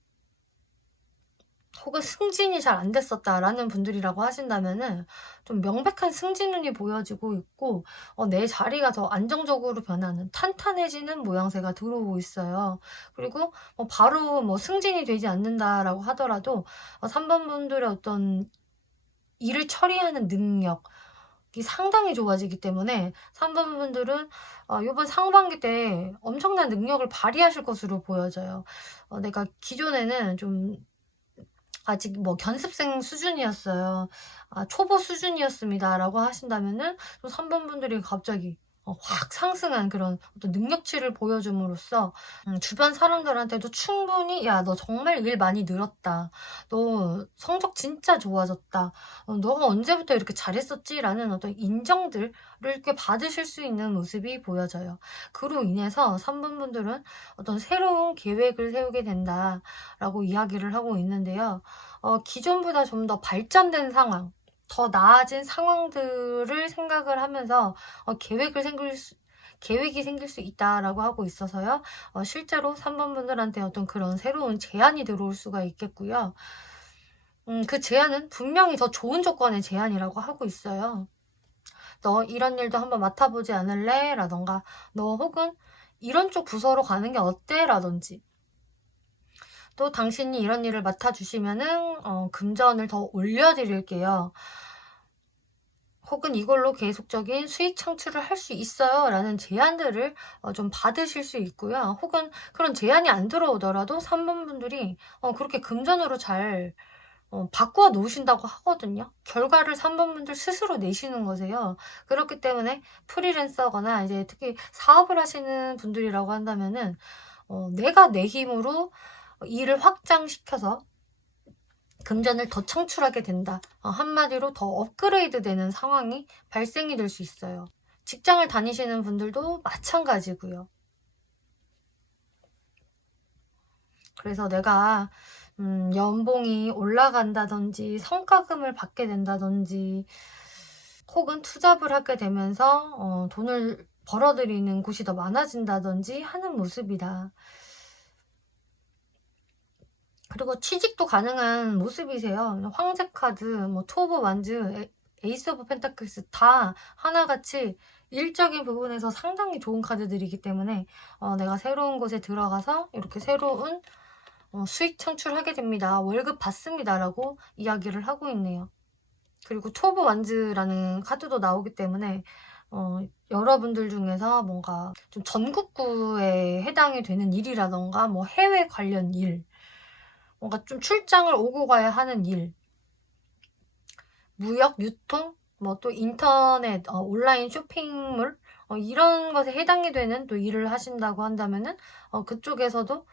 혹은 승진이 잘 안 됐었다라는 분들이라고 하신다면은 좀 명백한 승진운이 보여지고 있고 내 자리가 더 안정적으로 변하는 탄탄해지는 모양새가 들어오고 있어요. 그리고 바로 뭐 승진이 되지 않는다라고 하더라도 3번 분들의 어떤 일을 처리하는 능력이 상당히 좋아지기 때문에 3번 분들은 요번 상반기 때 엄청난 능력을 발휘하실 것으로 보여져요. 내가 기존에는 좀 아직 뭐 견습생 수준이었어요. 초보 수준이었습니다라고 하신다면은 또 3번 분들이 갑자기 확 상승한 그런 어떤 능력치를 보여줌으로써 주변 사람들한테도 충분히 "야, 너 정말 일 많이 늘었다. 너 성적 진짜 좋아졌다. 너가 언제부터 이렇게 잘했었지?"라는 어떤 인정들을 이렇게 받으실 수 있는 모습이 보여져요. 그로 인해서 3번 분들은 어떤 새로운 계획을 세우게 된다라고 이야기를 하고 있는데요. 기존보다 좀 더 발전된 상황, 더 나아진 상황들을 생각을 하면서 계획이 생길 수 있다라고 하고 있어서요. 실제로 3번 분들한테 어떤 그런 새로운 제안이 들어올 수가 있겠고요. 그 제안은 분명히 더 좋은 조건의 제안이라고 하고 있어요. "너 이런 일도 한번 맡아보지 않을래?" 라던가 "너 혹은 이런 쪽 부서로 가는 게 어때?" 라든지 또 "당신이 이런 일을 맡아주시면은 금전을 더 올려드릴게요." 혹은 "이걸로 계속적인 수익 창출을 할 수 있어요." 라는 제안들을 좀 받으실 수 있고요. 혹은 그런 제안이 안 들어오더라도 3번 분들이 그렇게 금전으로 잘 바꾸어 놓으신다고 하거든요. 결과를 3번 분들 스스로 내시는 거세요. 그렇기 때문에 프리랜서거나 이제 특히 사업을 하시는 분들이라고 한다면은 내가 내 힘으로 일을 확장시켜서 금전을 더 창출하게 된다. 한마디로 더 업그레이드 되는 상황이 발생이 될 수 있어요. 직장을 다니시는 분들도 마찬가지고요. 그래서 내가 연봉이 올라간다든지 성과금을 받게 된다든지 혹은 투잡을 하게 되면서 돈을 벌어들이는 곳이 더 많아진다든지 하는 모습이다. 그리고 취직도 가능한 모습이세요. 황제 카드, 뭐 투 오브 완즈, 에이스 오브 펜타클스 다 하나같이 일적인 부분에서 상당히 좋은 카드들이기 때문에 내가 새로운 곳에 들어가서 이렇게 새로운 수익 창출하게 됩니다. 월급 받습니다라고 이야기를 하고 있네요. 그리고 투 오브 완즈라는 카드도 나오기 때문에 여러분들 중에서 뭔가 좀 전국구에 해당이 되는 일이라던가 뭐 해외 관련 일, 뭔가 좀 출장을 오고 가야 하는 일, 무역, 유통, 뭐 또 인터넷, 온라인 쇼핑몰 이런 것에 해당이 되는 또 일을 하신다고 한다면은 그쪽에서도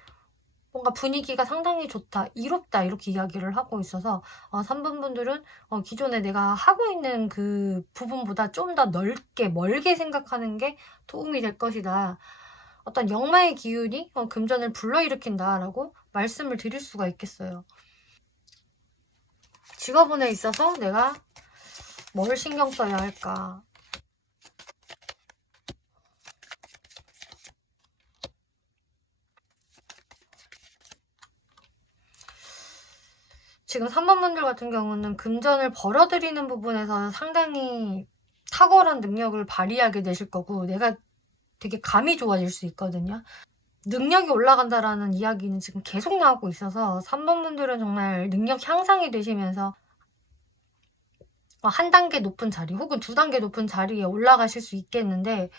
뭔가 분위기가 상당히 좋다, 이롭다 이렇게 이야기를 하고 있어서 3번 분들은 기존에 내가 하고 있는 그 부분보다 좀 더 넓게 멀게 생각하는 게 도움이 될 것이다. 어떤 역마의 기운이 금전을 불러일으킨다라고 말씀을 드릴 수가 있겠어요. 직업운에 있어서 내가 뭘 신경 써야 할까? 지금 3번 분들 같은 경우는 금전을 벌어들이는 부분에서 상당히 탁월한 능력을 발휘하게 되실 거고 내가 되게 감이 좋아질 수 있거든요. 능력이 올라간다라는 이야기는 지금 계속 나오고 있어서 3번 분들은 정말 능력 향상이 되시면서 한 단계 높은 자리 혹은 두 단계 높은 자리에 올라가실 수 있겠는데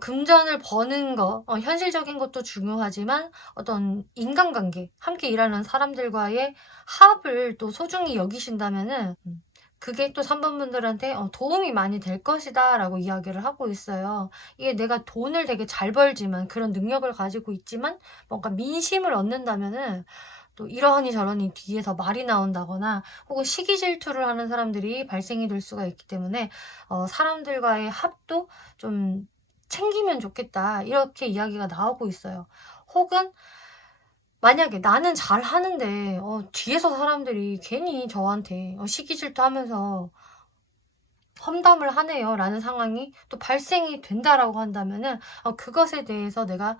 금전을 버는 거, 현실적인 것도 중요하지만 어떤 인간관계, 함께 일하는 사람들과의 합을 또 소중히 여기신다면은 그게 또 3번 분들한테 도움이 많이 될 것이다 라고 이야기를 하고 있어요. 이게 내가 돈을 되게 잘 벌지만 그런 능력을 가지고 있지만 뭔가 민심을 얻는다면은 또 이러하니 저러니 뒤에서 말이 나온다거나 혹은 시기 질투를 하는 사람들이 발생이 될 수가 있기 때문에 사람들과의 합도 좀 챙기면 좋겠다 이렇게 이야기가 나오고 있어요. 혹은 만약에 나는 잘하는데 뒤에서 사람들이 괜히 저한테 시기 질투하면서 험담을 하네요 라는 상황이 또 발생이 된다라고 한다면은 그것에 대해서 내가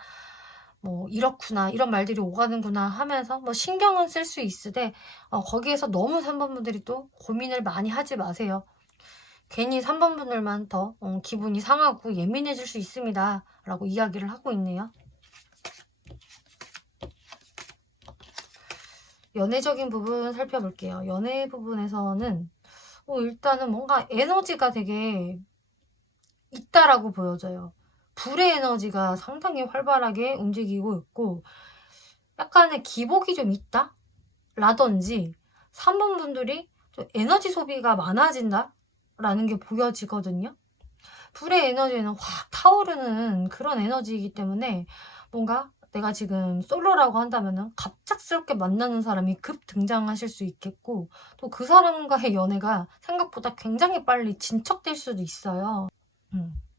뭐 이렇구나 이런 말들이 오가는구나 하면서 뭐 신경은 쓸 수 있으되 거기에서 너무 3번 분들이 또 고민을 많이 하지 마세요. 괜히 3번 분들만 더 기분이 상하고 예민해질 수 있습니다 라고 이야기를 하고 있네요. 연애적인 부분 살펴볼게요. 연애 부분에서는 일단은 뭔가 에너지가 되게 있다라고 보여져요. 불의 에너지가 상당히 활발하게 움직이고 있고 약간의 기복이 좀 있다? 라든지 3번 분들이 좀 에너지 소비가 많아진다? 라는 게 보여지거든요. 불의 에너지는 확 타오르는 그런 에너지이기 때문에 뭔가 내가 지금 솔로라고 한다면은 갑작스럽게 만나는 사람이 급 등장하실 수 있겠고 또 그 사람과의 연애가 생각보다 굉장히 빨리 진척될 수도 있어요.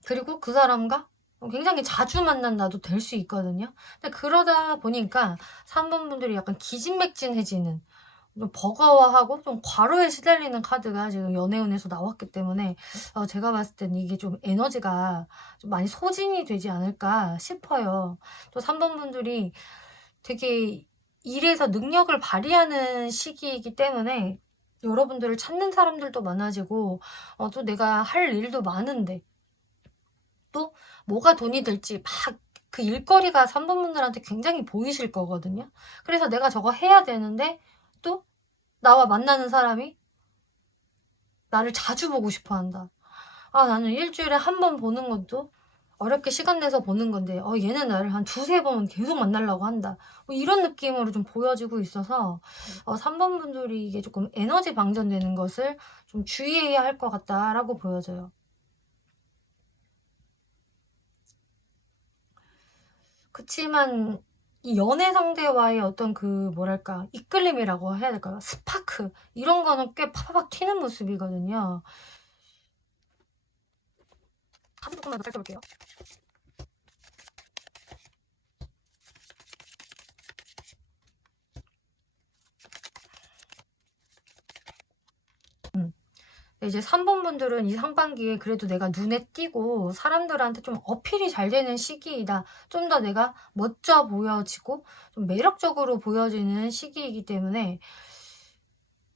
그리고 그 사람과 굉장히 자주 만난다도 될 수 있거든요. 근데 그러다 보니까 3번 분들이 약간 기진맥진해지는 좀 버거워하고 좀 과로에 시달리는 카드가 지금 연애운에서 나왔기 때문에 제가 봤을 땐 이게 좀 에너지가 좀 많이 소진이 되지 않을까 싶어요. 또 3번 분들이 되게 일에서 능력을 발휘하는 시기이기 때문에 여러분들을 찾는 사람들도 많아지고 또 내가 할 일도 많은데 또 뭐가 돈이 될지 막 그 일거리가 3번 분들한테 굉장히 보이실 거거든요. 그래서 내가 저거 해야 되는데 또 나와 만나는 사람이 나를 자주 보고 싶어 한다. 나는 일주일에 한 번 보는 것도 어렵게 시간 내서 보는 건데 얘는 나를 한 두세 번 계속 만나려고 한다. 이런 느낌으로 좀 보여지고 있어서 3번 분들이 이게 조금 에너지 방전되는 것을 좀 주의해야 할 것 같다라고 보여져요. 그치만 이 연애 상대와의 어떤 그 뭐랄까 이끌림이라고 해야 될까요? 스파크 이런 거는 꽤 팍팍 튀는 모습이거든요. 한 조금만 더 살펴볼게요. 이제 3번 분들은 이 상반기에 그래도 내가 눈에 띄고 사람들한테 좀 어필이 잘 되는 시기이다. 좀 더 내가 멋져 보여지고 좀 매력적으로 보여지는 시기이기 때문에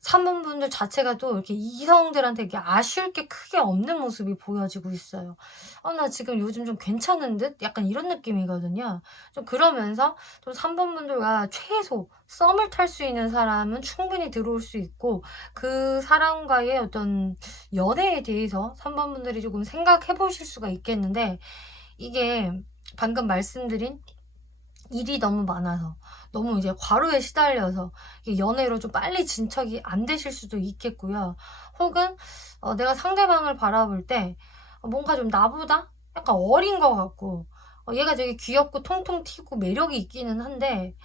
3번 분들 자체가 또 이렇게 이성들한테 이렇게 아쉬울 게 크게 없는 모습이 보여지고 있어요. 나 지금 요즘 좀 괜찮은 듯? 약간 이런 느낌이거든요. 좀 그러면서 또 3번 분들과 최소 썸을 탈 수 있는 사람은 충분히 들어올 수 있고 그 사람과의 어떤 연애에 대해서 3번 분들이 조금 생각해 보실 수가 있겠는데 이게 방금 말씀드린 일이 너무 많아서 너무 이제 과로에 시달려서 연애로 좀 빨리 진척이 안 되실 수도 있겠고요. 혹은 내가 상대방을 바라볼 때 뭔가 좀 나보다 약간 어린 것 같고 얘가 되게 귀엽고 통통 튀고 매력이 있기는 한데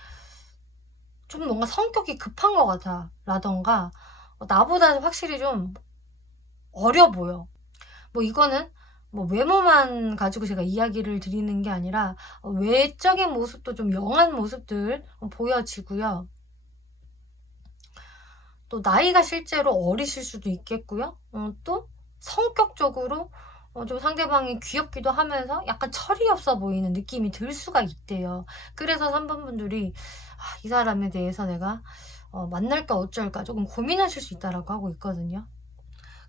좀 뭔가 성격이 급한 것 같아 라던가 나보다 확실히 좀 어려 보여. 이거는 외모만 가지고 제가 이야기를 드리는 게 아니라 외적인 모습도 좀 영한 모습들 보여지고요. 또 나이가 실제로 어리실 수도 있겠고요. 또 성격적으로 좀 상대방이 귀엽기도 하면서 약간 철이 없어 보이는 느낌이 들 수가 있대요. 그래서 3번 분들이 이 사람에 대해서 내가 만날까 어쩔까 조금 고민하실 수 있다라고 하고 있거든요.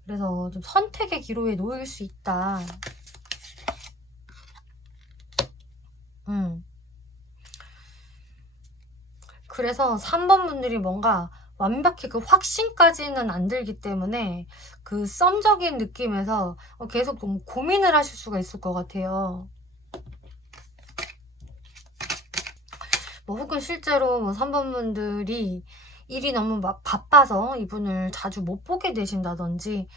그래서 좀 선택의 기로에 놓일 수 있다. 그래서 3번 분들이 뭔가 완벽히 그 확신까지는 안 들기 때문에 그 썸적인 느낌에서 계속 좀 고민을 하실 수가 있을 것 같아요. 혹은 실제로 3번 분들이 일이 너무 막 바빠서 이분을 자주 못 보게 되신다든지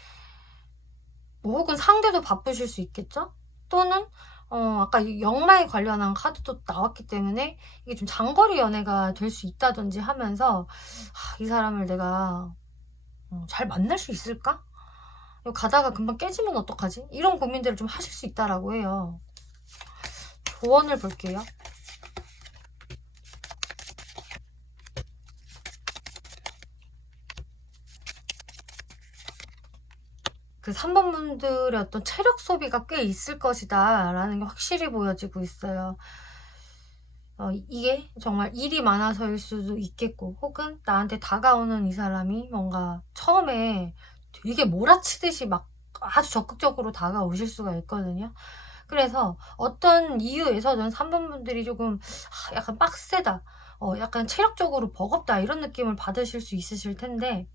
혹은 상대도 바쁘실 수 있겠죠? 또는 아까 역마에 관련한 카드도 나왔기 때문에 이게 좀 장거리 연애가 될 수 있다든지 하면서 이 사람을 내가 잘 만날 수 있을까? 가다가 금방 깨지면 어떡하지? 이런 고민들을 좀 하실 수 있다라고 해요. 조언을 볼게요. 그 3번 분들의 어떤 체력 소비가 꽤 있을 것이다 라는 게 확실히 보여지고 있어요. 이게 정말 일이 많아서일 수도 있겠고 혹은 나한테 다가오는 이 사람이 뭔가 처음에 되게 몰아치듯이 막 아주 적극적으로 다가오실 수가 있거든요. 그래서 어떤 이유에서든 3번 분들이 조금 약간 빡세다 약간 체력적으로 버겁다 이런 느낌을 받으실 수 있으실 텐데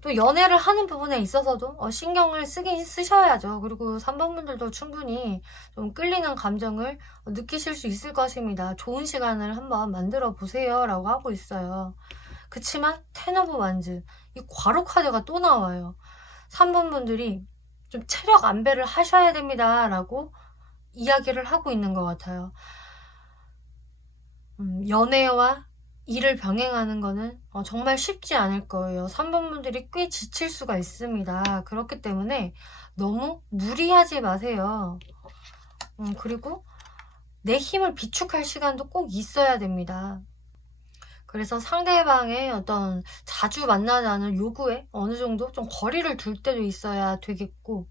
또 연애를 하는 부분에 있어서도 신경을 쓰긴 쓰셔야죠. 그리고 3번 분들도 충분히 좀 끌리는 감정을 느끼실 수 있을 것입니다. 좋은 시간을 한번 만들어 보세요 라고 하고 있어요. 그치만 텐 오브 완즈, 이 과로 카드가 또 나와요. 3번 분들이 좀 체력 안배를 하셔야 됩니다 라고 이야기를 하고 있는 것 같아요. 연애와 일을 병행하는 거는 정말 쉽지 않을 거예요. 3번 분들이 꽤 지칠 수가 있습니다. 그렇기 때문에 너무 무리하지 마세요. 그리고 내 힘을 비축할 시간도 꼭 있어야 됩니다. 그래서 상대방의 어떤 자주 만나자는 요구에 어느 정도 좀 거리를 둘 때도 있어야 되겠고,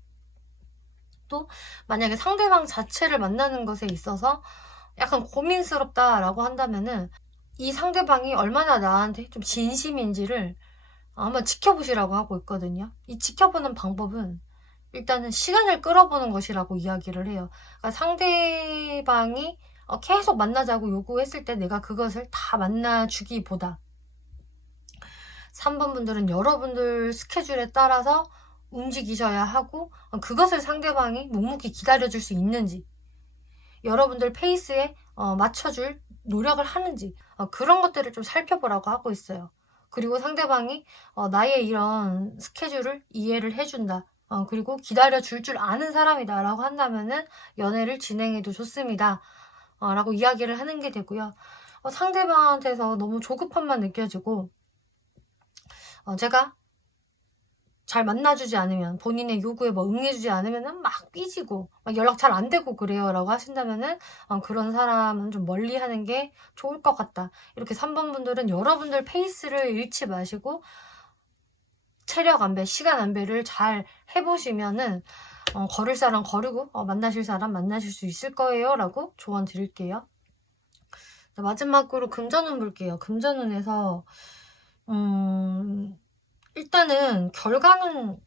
또 만약에 상대방 자체를 만나는 것에 있어서 약간 고민스럽다라고 한다면은 이 상대방이 얼마나 나한테 좀 진심인지를 한번 지켜보시라고 하고 있거든요. 이 지켜보는 방법은 일단은 시간을 끌어보는 것이라고 이야기를 해요. 그러니까 상대방이 계속 만나자고 요구했을 때 내가 그것을 다 만나주기보다 3번 분들은 여러분들 스케줄에 따라서 움직이셔야 하고, 그것을 상대방이 묵묵히 기다려줄 수 있는지, 여러분들 페이스에 맞춰줄 노력을 하는지, 그런 것들을 좀 살펴보라고 하고 있어요. 그리고 상대방이 나의 이런 스케줄을 이해를 해준다, 그리고 기다려줄 줄 아는 사람이다 라고 한다면은 연애를 진행해도 좋습니다 라고 이야기를 하는 게 되고요. 상대방한테서 너무 조급함만 느껴지고, 제가 잘 만나주지 않으면, 본인의 요구에 응해주지 않으면 막 삐지고 막 연락 잘 안 되고 그래요 라고 하신다면은 그런 사람은 좀 멀리 하는 게 좋을 것 같다. 이렇게 3번 분들은 여러분들 페이스를 잃지 마시고 체력 안배, 시간 안배를 잘 해보시면은 걸을 사람 거르고 만나실 사람 만나실 수 있을 거예요 라고 조언 드릴게요. 마지막으로 금전운 볼게요. 금전운에서 일단은 결과는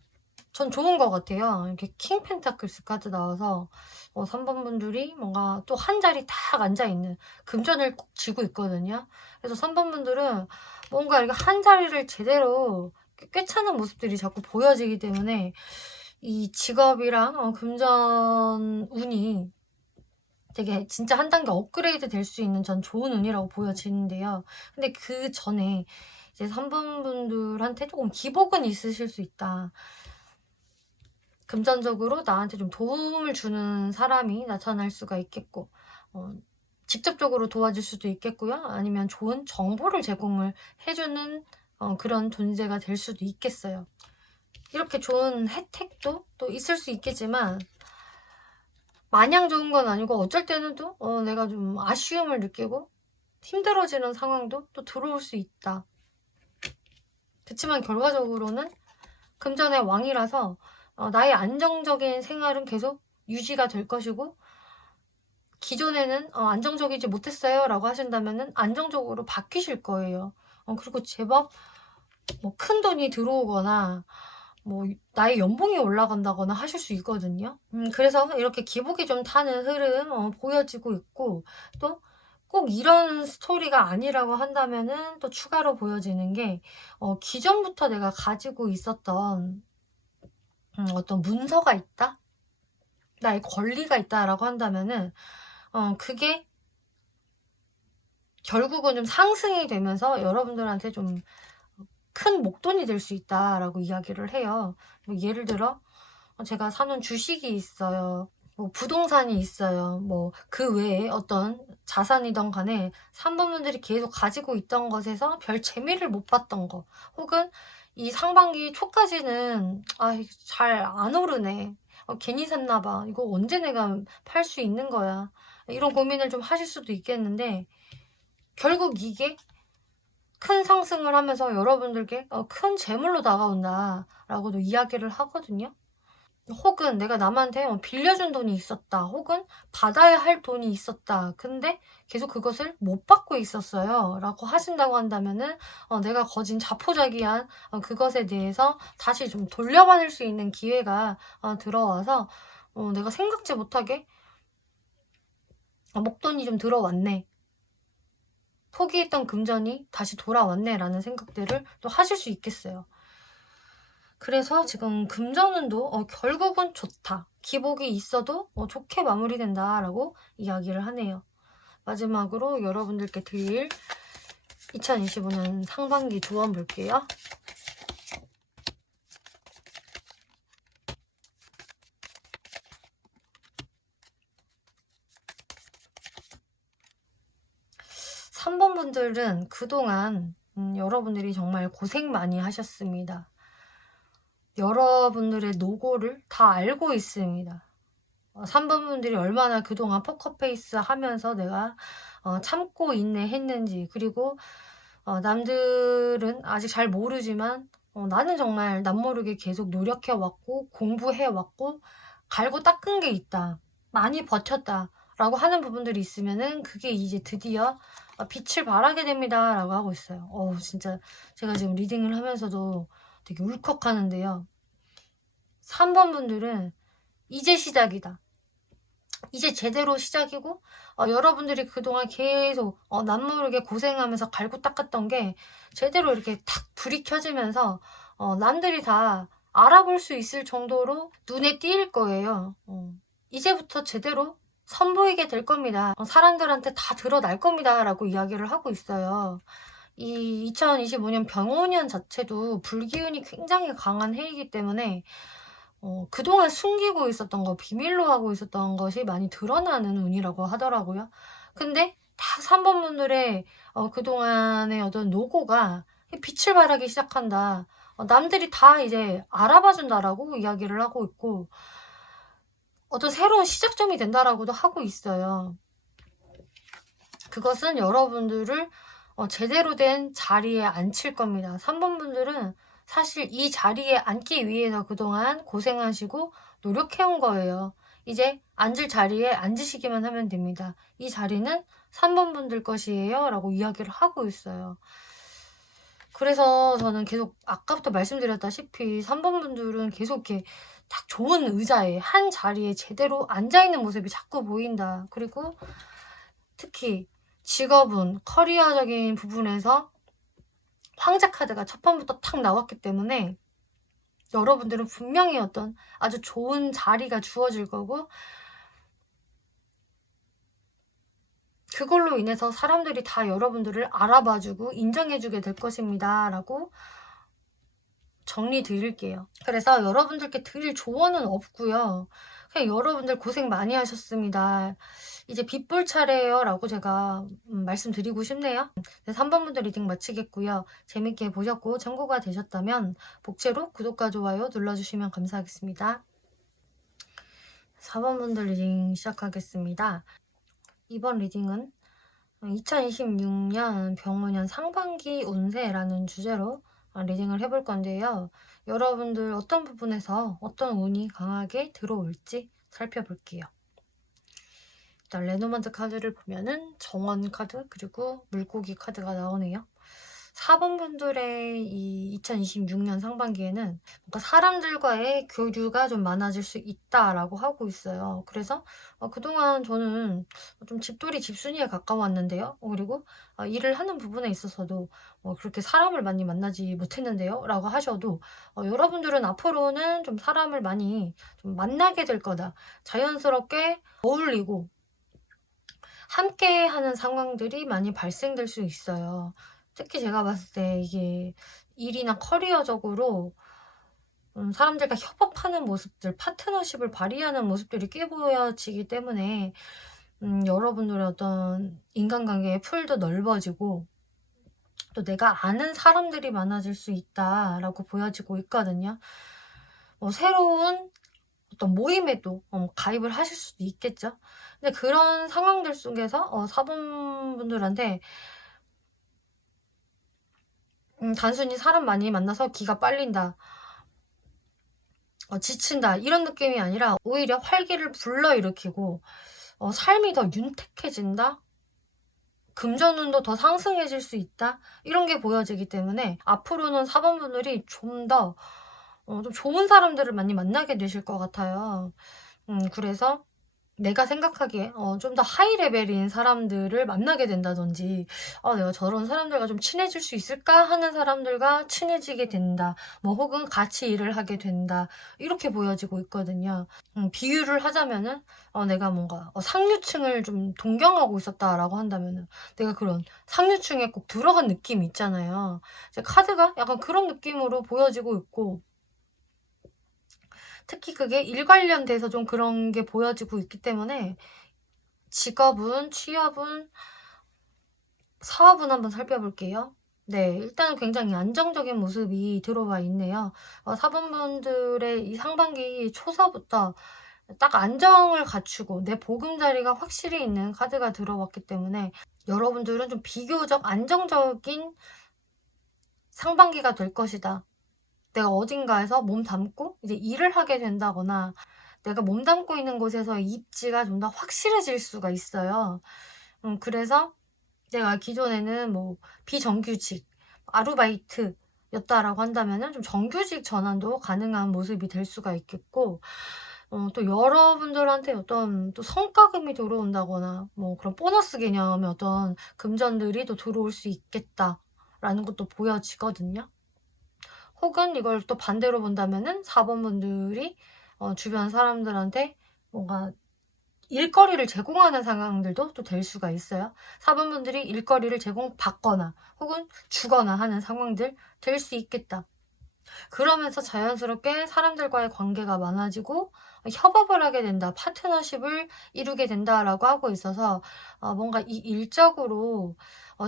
전 좋은 것 같아요. 이렇게 킹 펜타클스 카드 나와서 3번 분들이 뭔가 또 한 자리 딱 앉아있는 금전을 꼭 쥐고 있거든요. 그래서 3번 분들은 뭔가 이렇게 한 자리를 제대로 꿰차는 모습들이 자꾸 보여지기 때문에 이 직업이랑 금전 운이 되게 진짜 한 단계 업그레이드 될 수 있는 전 좋은 운이라고 보여지는데요. 근데 그 전에 이제 3번 분들한테 조금 기복은 있으실 수 있다. 금전적으로 나한테 좀 도움을 주는 사람이 나타날 수가 있겠고, 직접적으로 도와줄 수도 있겠고요. 아니면 좋은 정보를 제공을 해주는 그런 존재가 될 수도 있겠어요. 이렇게 좋은 혜택도 또 있을 수 있겠지만 마냥 좋은 건 아니고 어쩔 때는 또 내가 좀 아쉬움을 느끼고 힘들어지는 상황도 또 들어올 수 있다. 그렇지만 결과적으로는 금전의 왕이라서 나의 안정적인 생활은 계속 유지가 될 것이고, 기존에는 안정적이지 못했어요 라고 하신다면 안정적으로 바뀌실 거예요. 그리고 제법 뭐 큰 돈이 들어오거나 뭐 나의 연봉이 올라간다거나 하실 수 있거든요. 그래서 이렇게 기복이 좀 타는 흐름 보여지고 있고, 또 꼭 이런 스토리가 아니라고 한다면은 또 추가로 보여지는 게 기존부터 내가 가지고 있었던 어떤 문서가 있다? 나의 권리가 있다라고 한다면은 그게 결국은 좀 상승이 되면서 여러분들한테 좀 큰 목돈이 될 수 있다라고 이야기를 해요. 뭐 예를 들어 제가 사는 주식이 있어요. 뭐 부동산이 있어요. 뭐 그 외에 어떤 자산이든 간에 3번 분들이 계속 가지고 있던 것에서 별 재미를 못 봤던 거, 혹은 이 상반기 초까지는 잘 안 오르네, 괜히 샀나 봐, 이거 언제 내가 팔 수 있는 거야, 이런 고민을 좀 하실 수도 있겠는데, 결국 이게 큰 상승을 하면서 여러분들께 큰 재물로 다가온다 라고도 이야기를 하거든요. 혹은 내가 남한테 빌려준 돈이 있었다, 혹은 받아야 할 돈이 있었다, 근데 계속 그것을 못 받고 있었어요 라고 하신다고 한다면은 내가 거진 자포자기한 그것에 대해서 다시 좀 돌려받을 수 있는 기회가 들어와서 내가 생각지 못하게 목돈이 좀 들어왔네, 포기했던 금전이 다시 돌아왔네 라는 생각들을 또 하실 수 있겠어요. 그래서 지금 금전운도 결국은 좋다. 기복이 있어도 좋게 마무리된다라고 이야기를 하네요. 마지막으로 여러분들께 드릴 2025년 상반기 조언 볼게요. 삼 번 분들은 그동안 여러분들이 정말 고생 많이 하셨습니다. 여러분들의 노고를 다 알고 있습니다. 3번 분들이 얼마나 그동안 포커페이스 하면서 내가 참고 인내했는지, 그리고 남들은 아직 잘 모르지만 나는 정말 남모르게 계속 노력해왔고 공부해왔고 갈고 닦은 게 있다, 많이 버텼다 라고 하는 부분들이 있으면은 그게 이제 드디어 빛을 발하게 됩니다 라고 하고 있어요. 진짜 제가 지금 리딩을 하면서도 되게 울컥하는데요. 3번 분들은 이제 시작이다. 이제 제대로 시작이고 여러분들이 그동안 계속 남모르게 고생하면서 갈고 닦았던 게 제대로 이렇게 탁 불이 켜지면서 남들이 다 알아볼 수 있을 정도로 눈에 띄일 거예요. 이제부터 제대로 선보이게 될 겁니다. 사람들한테 다 드러날 겁니다 라고 이야기를 하고 있어요. 이 2025년 병오년 자체도 불기운이 굉장히 강한 해이기 때문에 그동안 숨기고 있었던 거, 비밀로 하고 있었던 것이 많이 드러나는 운이라고 하더라고요. 근데 다 3번 분들의 그동안의 어떤 노고가 빛을 발하기 시작한다. 남들이 다 이제 알아봐 준다라고 이야기를 하고 있고, 어떤 새로운 시작점이 된다라고도 하고 있어요. 그것은 여러분들을 제대로 된 자리에 앉힐 겁니다. 3번 분들은 사실 이 자리에 앉기 위해서 그동안 고생하시고 노력해온 거예요. 이제 앉을 자리에 앉으시기만 하면 됩니다. 이 자리는 3번 분들 것이에요 라고 이야기를 하고 있어요. 그래서 저는 계속 아까부터 말씀드렸다시피 3번 분들은 계속 이렇게 딱 좋은 의자에 한 자리에 제대로 앉아있는 모습이 자꾸 보인다. 그리고 특히 직업운, 커리어적인 부분에서 황제 카드가 첫 판부터 탁 나왔기 때문에 여러분들은 분명히 어떤 아주 좋은 자리가 주어질 거고, 그걸로 인해서 사람들이 다 여러분들을 알아봐주고 인정해주게 될 것입니다 라고 정리 드릴게요. 그래서 여러분들께 드릴 조언은 없고요. 그냥 여러분들 고생 많이 하셨습니다. 이제 빛 볼 차례예요 라고 제가 말씀드리고 싶네요. 3번 분들 리딩 마치겠고요. 재밌게 보셨고 참고가 되셨다면 복제로 구독과 좋아요 눌러주시면 감사하겠습니다. 4번 분들 리딩 시작하겠습니다. 이번 리딩은 2026년 병오년 상반기 운세라는 주제로 리딩을 해볼 건데요. 여러분들 어떤 부분에서 어떤 운이 강하게 들어올지 살펴볼게요. 일단 레노먼트 카드를 보면은 정원 카드 그리고 물고기 카드가 나오네요. 4번 분들의 이 2026년 상반기에는 뭔가 사람들과의 교류가 좀 많아질 수 있다라고 하고 있어요. 그래서 그동안 저는 좀 집돌이 집순이에 가까웠는데요. 그리고 일을 하는 부분에 있어서도 그렇게 사람을 많이 만나지 못했는데요 라고 하셔도 여러분들은 앞으로는 좀 사람을 많이 좀 만나게 될 거다. 자연스럽게 어울리고 함께 하는 상황들이 많이 발생될 수 있어요. 특히 제가 봤을 때 이게 일이나 커리어적으로 사람들과 협업하는 모습들, 파트너십을 발휘하는 모습들이 꽤 보여지기 때문에 여러분들의 어떤 인간관계의 풀도 넓어지고 또 내가 아는 사람들이 많아질 수 있다라고 보여지고 있거든요. 새로운 어떤 모임에도 가입을 하실 수도 있겠죠. 근데 그런 상황들 속에서 4번 분들한테 단순히 사람 많이 만나서 기가 빨린다, 지친다 이런 느낌이 아니라 오히려 활기를 불러일으키고 삶이 더 윤택해진다, 금전운도 더 상승해질 수 있다 이런 게 보여지기 때문에 앞으로는 4번 분들이 좀 더 좀 좋은 사람들을 많이 만나게 되실 것 같아요. 그래서 내가 생각하기에 좀 더 하이 레벨인 사람들을 만나게 된다든지, 내가 저런 사람들과 좀 친해질 수 있을까 하는 사람들과 친해지게 된다. 뭐 혹은 같이 일을 하게 된다. 이렇게 보여지고 있거든요. 비유를 하자면은 내가 뭔가 상류층을 좀 동경하고 있었다라고 한다면은 내가 그런 상류층에 꼭 들어간 느낌이 있잖아요. 이제 카드가 약간 그런 느낌으로 보여지고 있고, 특히 그게 일 관련돼서 좀 그런 게 보여지고 있기 때문에 직업은, 취업은, 사업은 한번 살펴볼게요. 네, 일단 굉장히 안정적인 모습이 들어와 있네요. 사분분들의 이 상반기 초서부터 딱 안정을 갖추고 내 보금자리가 확실히 있는 카드가 들어왔기 때문에 여러분들은 좀 비교적 안정적인 상반기가 될 것이다. 내가 어딘가에서 몸 담고 이제 일을 하게 된다거나 내가 몸 담고 있는 곳에서의 입지가 좀 더 확실해질 수가 있어요. 그래서 내가 기존에는 뭐 비정규직, 아르바이트였다라고 한다면은 좀 정규직 전환도 가능한 모습이 될 수가 있겠고, 또 여러분들한테 어떤 또 성과금이 들어온다거나 뭐 그런 보너스 개념의 어떤 금전들이 또 들어올 수 있겠다라는 것도 보여지거든요. 혹은 이걸 또 반대로 본다면은 4번 분들이 주변 사람들한테 뭔가 일거리를 제공하는 상황들도 또 될 수가 있어요. 4번 분들이 일거리를 제공받거나 혹은 주거나 하는 상황들 될 수 있겠다. 그러면서 자연스럽게 사람들과의 관계가 많아지고 협업을 하게 된다, 파트너십을 이루게 된다라고 하고 있어서 뭔가 이 일적으로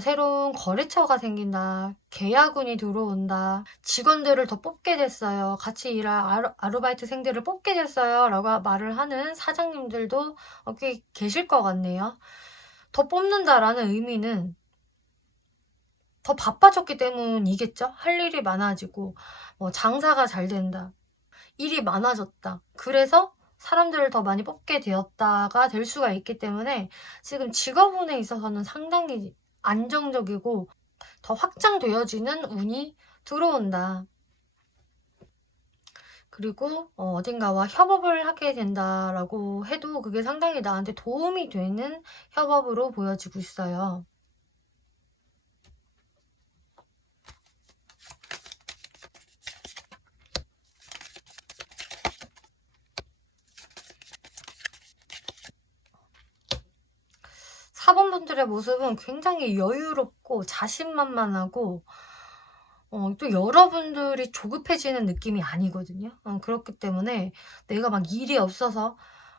새로운 거래처가 생긴다, 계약운이 들어온다, 직원들을 더 뽑게 됐어요, 같이 일할 아르바이트생들을 뽑게 됐어요 라고 말을 하는 사장님들도 꽤 계실 것 같네요. 더 뽑는다라는 의미는 더 바빠졌기 때문이겠죠? 할 일이 많아지고, 장사가 잘 된다, 일이 많아졌다, 그래서 사람들을 더 많이 뽑게 되었다가 될 수가 있기 때문에 지금 직업운에 있어서는 상당히 안정적이고 더 확장되어지는 운이 들어온다. 그리고 어딘가와 협업을 하게 된다라고 해도 그게 상당히 나한테 도움이 되는 협업으로 보여지고 있어요. 4번 분들의 모습은 굉장히 여유롭고 자신만만하고 또 여러분들이 조급해지는 느낌이 아니거든요. 그렇기 때문에 내가 막 일이 없어서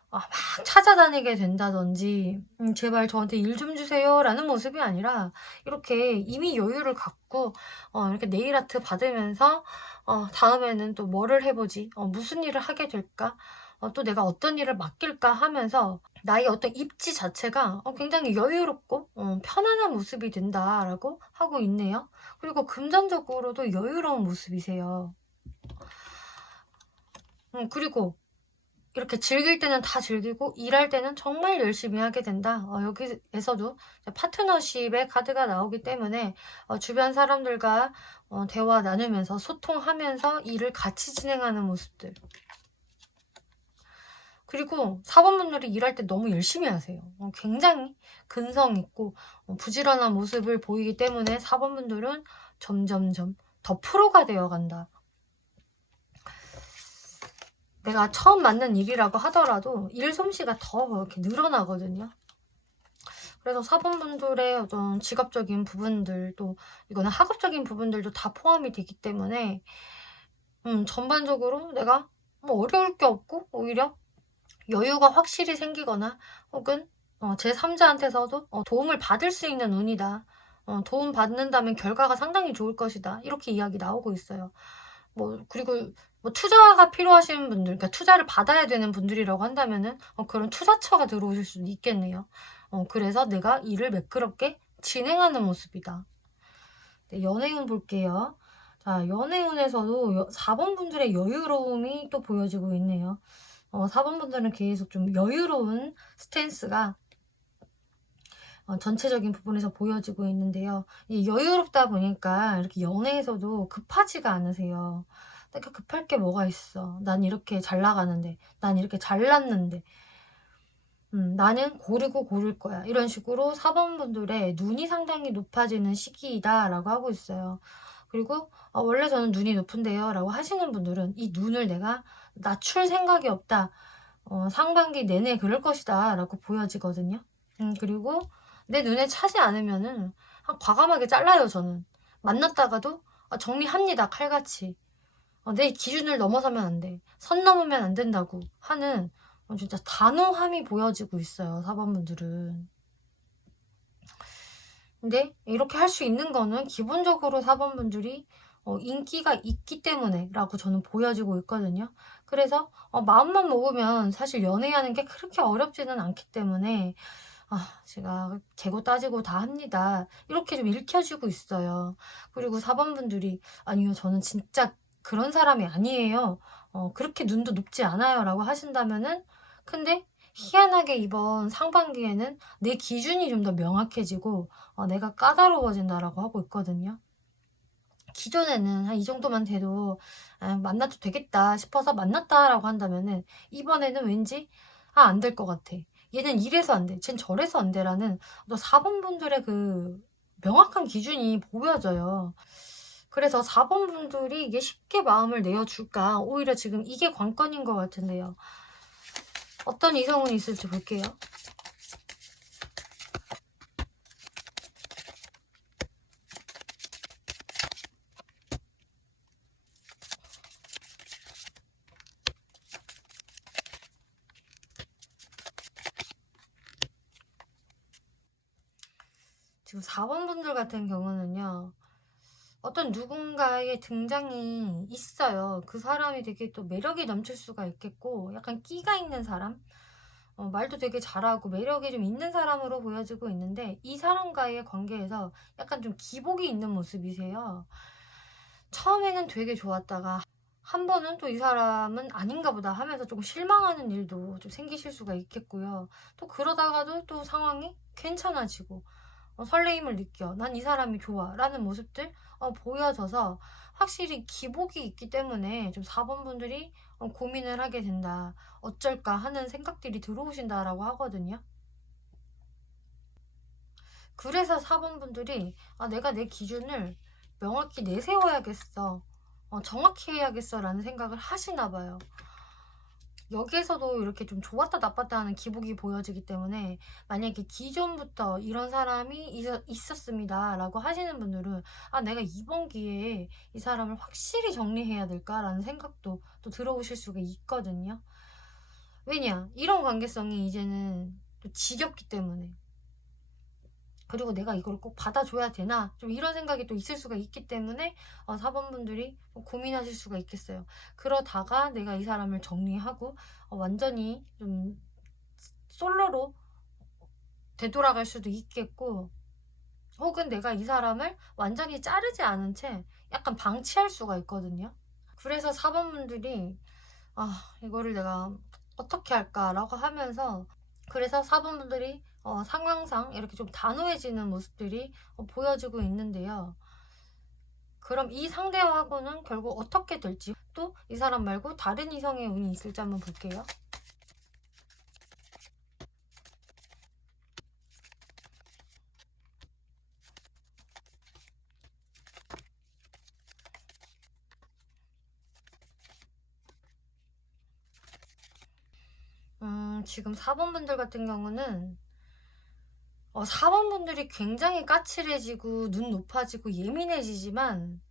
막 찾아다니게 된다든지 "제발 저한테 일 좀 주세요."라는 모습이 아니라 이렇게 이미 여유를 갖고 이렇게 네일 아트 받으면서 '다음에는 또 뭐를 해 보지? 무슨 일을 하게 될까? 또 내가 어떤 일을 맡길까?' 하면서 나의 어떤 입지 자체가 굉장히 여유롭고 편안한 모습이 된다라고 하고 있네요. 그리고 금전적으로도 여유로운 모습이세요. 그리고 이렇게 즐길 때는 다 즐기고 일할 때는 정말 열심히 하게 된다. 여기에서도 파트너십의 카드가 나오기 때문에 주변 사람들과 대화 나누면서 소통하면서 일을 같이 진행하는 모습들. 그리고 4번 분들이 일할 때 너무 열심히 하세요. 굉장히 근성 있고 부지런한 모습을 보이기 때문에 4번 분들은 점점점 더 프로가 되어 간다. 내가 처음 맡는 일이라고 하더라도 일 솜씨가 더 이렇게 늘어나거든요. 그래서 4번 분들의 어떤 직업적인 부분들도, 이거는 학업적인 부분들도 다 포함이 되기 때문에 전반적으로 내가 뭐 어려울 게 없고 오히려 여유가 확실히 생기거나 혹은 제3자한테서도 도움을 받을 수 있는 운이다. 도움 받는다면 결과가 상당히 좋을 것이다. 이렇게 이야기 나오고 있어요. 그리고 투자가 필요하신 분들, 그러니까 투자를 받아야 되는 분들이라고 한다면은 그런 투자처가 들어오실 수도 있겠네요. 그래서 내가 일을 매끄럽게 진행하는 모습이다. 네, 연애운 볼게요. 자, 연애운에서도 4번 분들의 여유로움이 또 보여지고 있네요. 4번 분들은 계속 좀 여유로운 스탠스가 전체적인 부분에서 보여지고 있는데요. 이 여유롭다 보니까 이렇게 연애에서도 급하지가 않으세요. 내가 급할 게 뭐가 있어. 난 이렇게 잘 나가는데, 난 이렇게 잘났는데. 나는 고르고 고를 거야. 이런 식으로 4번 분들의 눈이 상당히 높아지는 시기이다라고 하고 있어요. 그리고 원래 저는 눈이 높은데요 라고 하시는 분들은 이 눈을 내가 낮출 생각이 없다. 상반기 내내 그럴 것이다 라고 보여지거든요. 그리고 내 눈에 차지 않으면은 과감하게 잘라요, 저는. 만났다가도 정리합니다, 칼같이. 내 기준을 넘어서면 안 돼. 선 넘으면 안 된다고 하는 진짜 단호함이 보여지고 있어요, 4번 분들은. 근데 이렇게 할 수 있는 거는 기본적으로 4번 분들이 인기가 있기 때문에 라고 저는 보여지고 있거든요. 그래서 마음만 먹으면 사실 연애하는 게 그렇게 어렵지는 않기 때문에 제가 재고 따지고 다 합니다. 이렇게 좀 읽혀지고 있어요. 그리고 4번 분들이 아니요, 저는 진짜 그런 사람이 아니에요. 그렇게 눈도 높지 않아요 라고 하신다면은 근데 희한하게 이번 상반기에는 내 기준이 좀 더 명확해지고 내가 까다로워진다라고 하고 있거든요. 기존에는 한 이 정도만 돼도 만나도 되겠다 싶어서 만났다라고 한다면은 이번에는 왠지 안 될 것 같아. 얘는 이래서 안 돼. 쟨 저래서 안 돼라는 또 4번 분들의 그 명확한 기준이 보여져요. 그래서 4번 분들이 이게 쉽게 마음을 내어줄까? 오히려 지금 이게 관건인 것 같은데요. 어떤 이성운이 있을지 볼게요. 지금 4번 분들 같은 경우는요. 어떤 누군가의 등장이 있어요. 그 사람이 되게 또 매력이 넘칠 수가 있겠고 약간 끼가 있는 사람? 말도 되게 잘하고 매력이 좀 있는 사람으로 보여지고 있는데 이 사람과의 관계에서 약간 좀 기복이 있는 모습이세요. 처음에는 되게 좋았다가 한 번은 또 이 사람은 아닌가 보다 하면서 조금 실망하는 일도 좀 생기실 수가 있겠고요. 또 그러다가도 또 상황이 괜찮아지고 설레임을 느껴. 난 이 사람이 좋아. 라는 모습들 보여져서 확실히 기복이 있기 때문에 좀 4번 분들이 고민을 하게 된다. 어쩔까 하는 생각들이 들어오신다라고 하거든요. 그래서 4번 분들이 내가 내 기준을 명확히 내세워야겠어. 정확히 해야겠어. 라는 생각을 하시나 봐요. 여기에서도 이렇게 좀 좋았다 나빴다 하는 기복이 보여지기 때문에 만약에 기존부터 이런 사람이 있었습니다 라고 하시는 분들은 내가 이번 기회에 이 사람을 확실히 정리해야 될까라는 생각도 또 들어오실 수가 있거든요. 왜냐, 이런 관계성이 이제는 또 지겹기 때문에. 그리고 내가 이걸 꼭 받아줘야 되나? 좀 이런 생각이 또 있을 수가 있기 때문에 4번 분들이 고민하실 수가 있겠어요. 그러다가 내가 이 사람을 정리하고 완전히 좀 솔로로 되돌아갈 수도 있겠고, 혹은 내가 이 사람을 완전히 자르지 않은 채 약간 방치할 수가 있거든요. 그래서 4번 분들이 이거를 내가 어떻게 할까라고 하면서 그래서 4번 분들이 상황상 이렇게 좀 단호해지는 모습들이 보여지고 있는데요. 그럼 이 상대하고는 결국 어떻게 될지 또 이 사람 말고 다른 이성의 운이 있을지 한번 볼게요. 지금 4번 분들 같은 경우는 4번 분들이 굉장히 까칠해지고 눈 높아지고 예민해지지만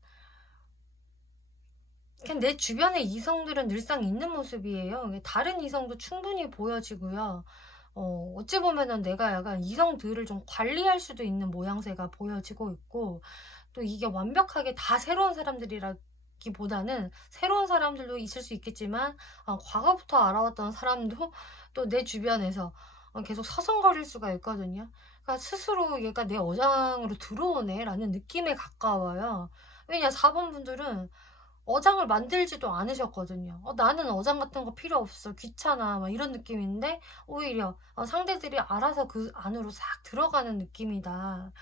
그냥 내 주변의 이성들은 늘상 있는 모습이에요. 다른 이성도 충분히 보여지고요. 어찌 보면은 내가 약간 이성들을 좀 관리할 수도 있는 모양새가 보여지고 있고, 또 이게 완벽하게 다 새로운 사람들이라기보다는 새로운 사람들도 있을 수 있겠지만, 과거부터 알아왔던 사람도 또 내 주변에서 계속 서성거릴 수가 있거든요. 그러니까 스스로 얘가 내 어장으로 들어오네 라는 느낌에 가까워요. 왜냐, 4번 분들은 어장을 만들지도 않으셨거든요. 나는 어장 같은 거 필요 없어. 귀찮아. 막 이런 느낌인데, 오히려 상대들이 알아서 그 안으로 싹 들어가는 느낌이다.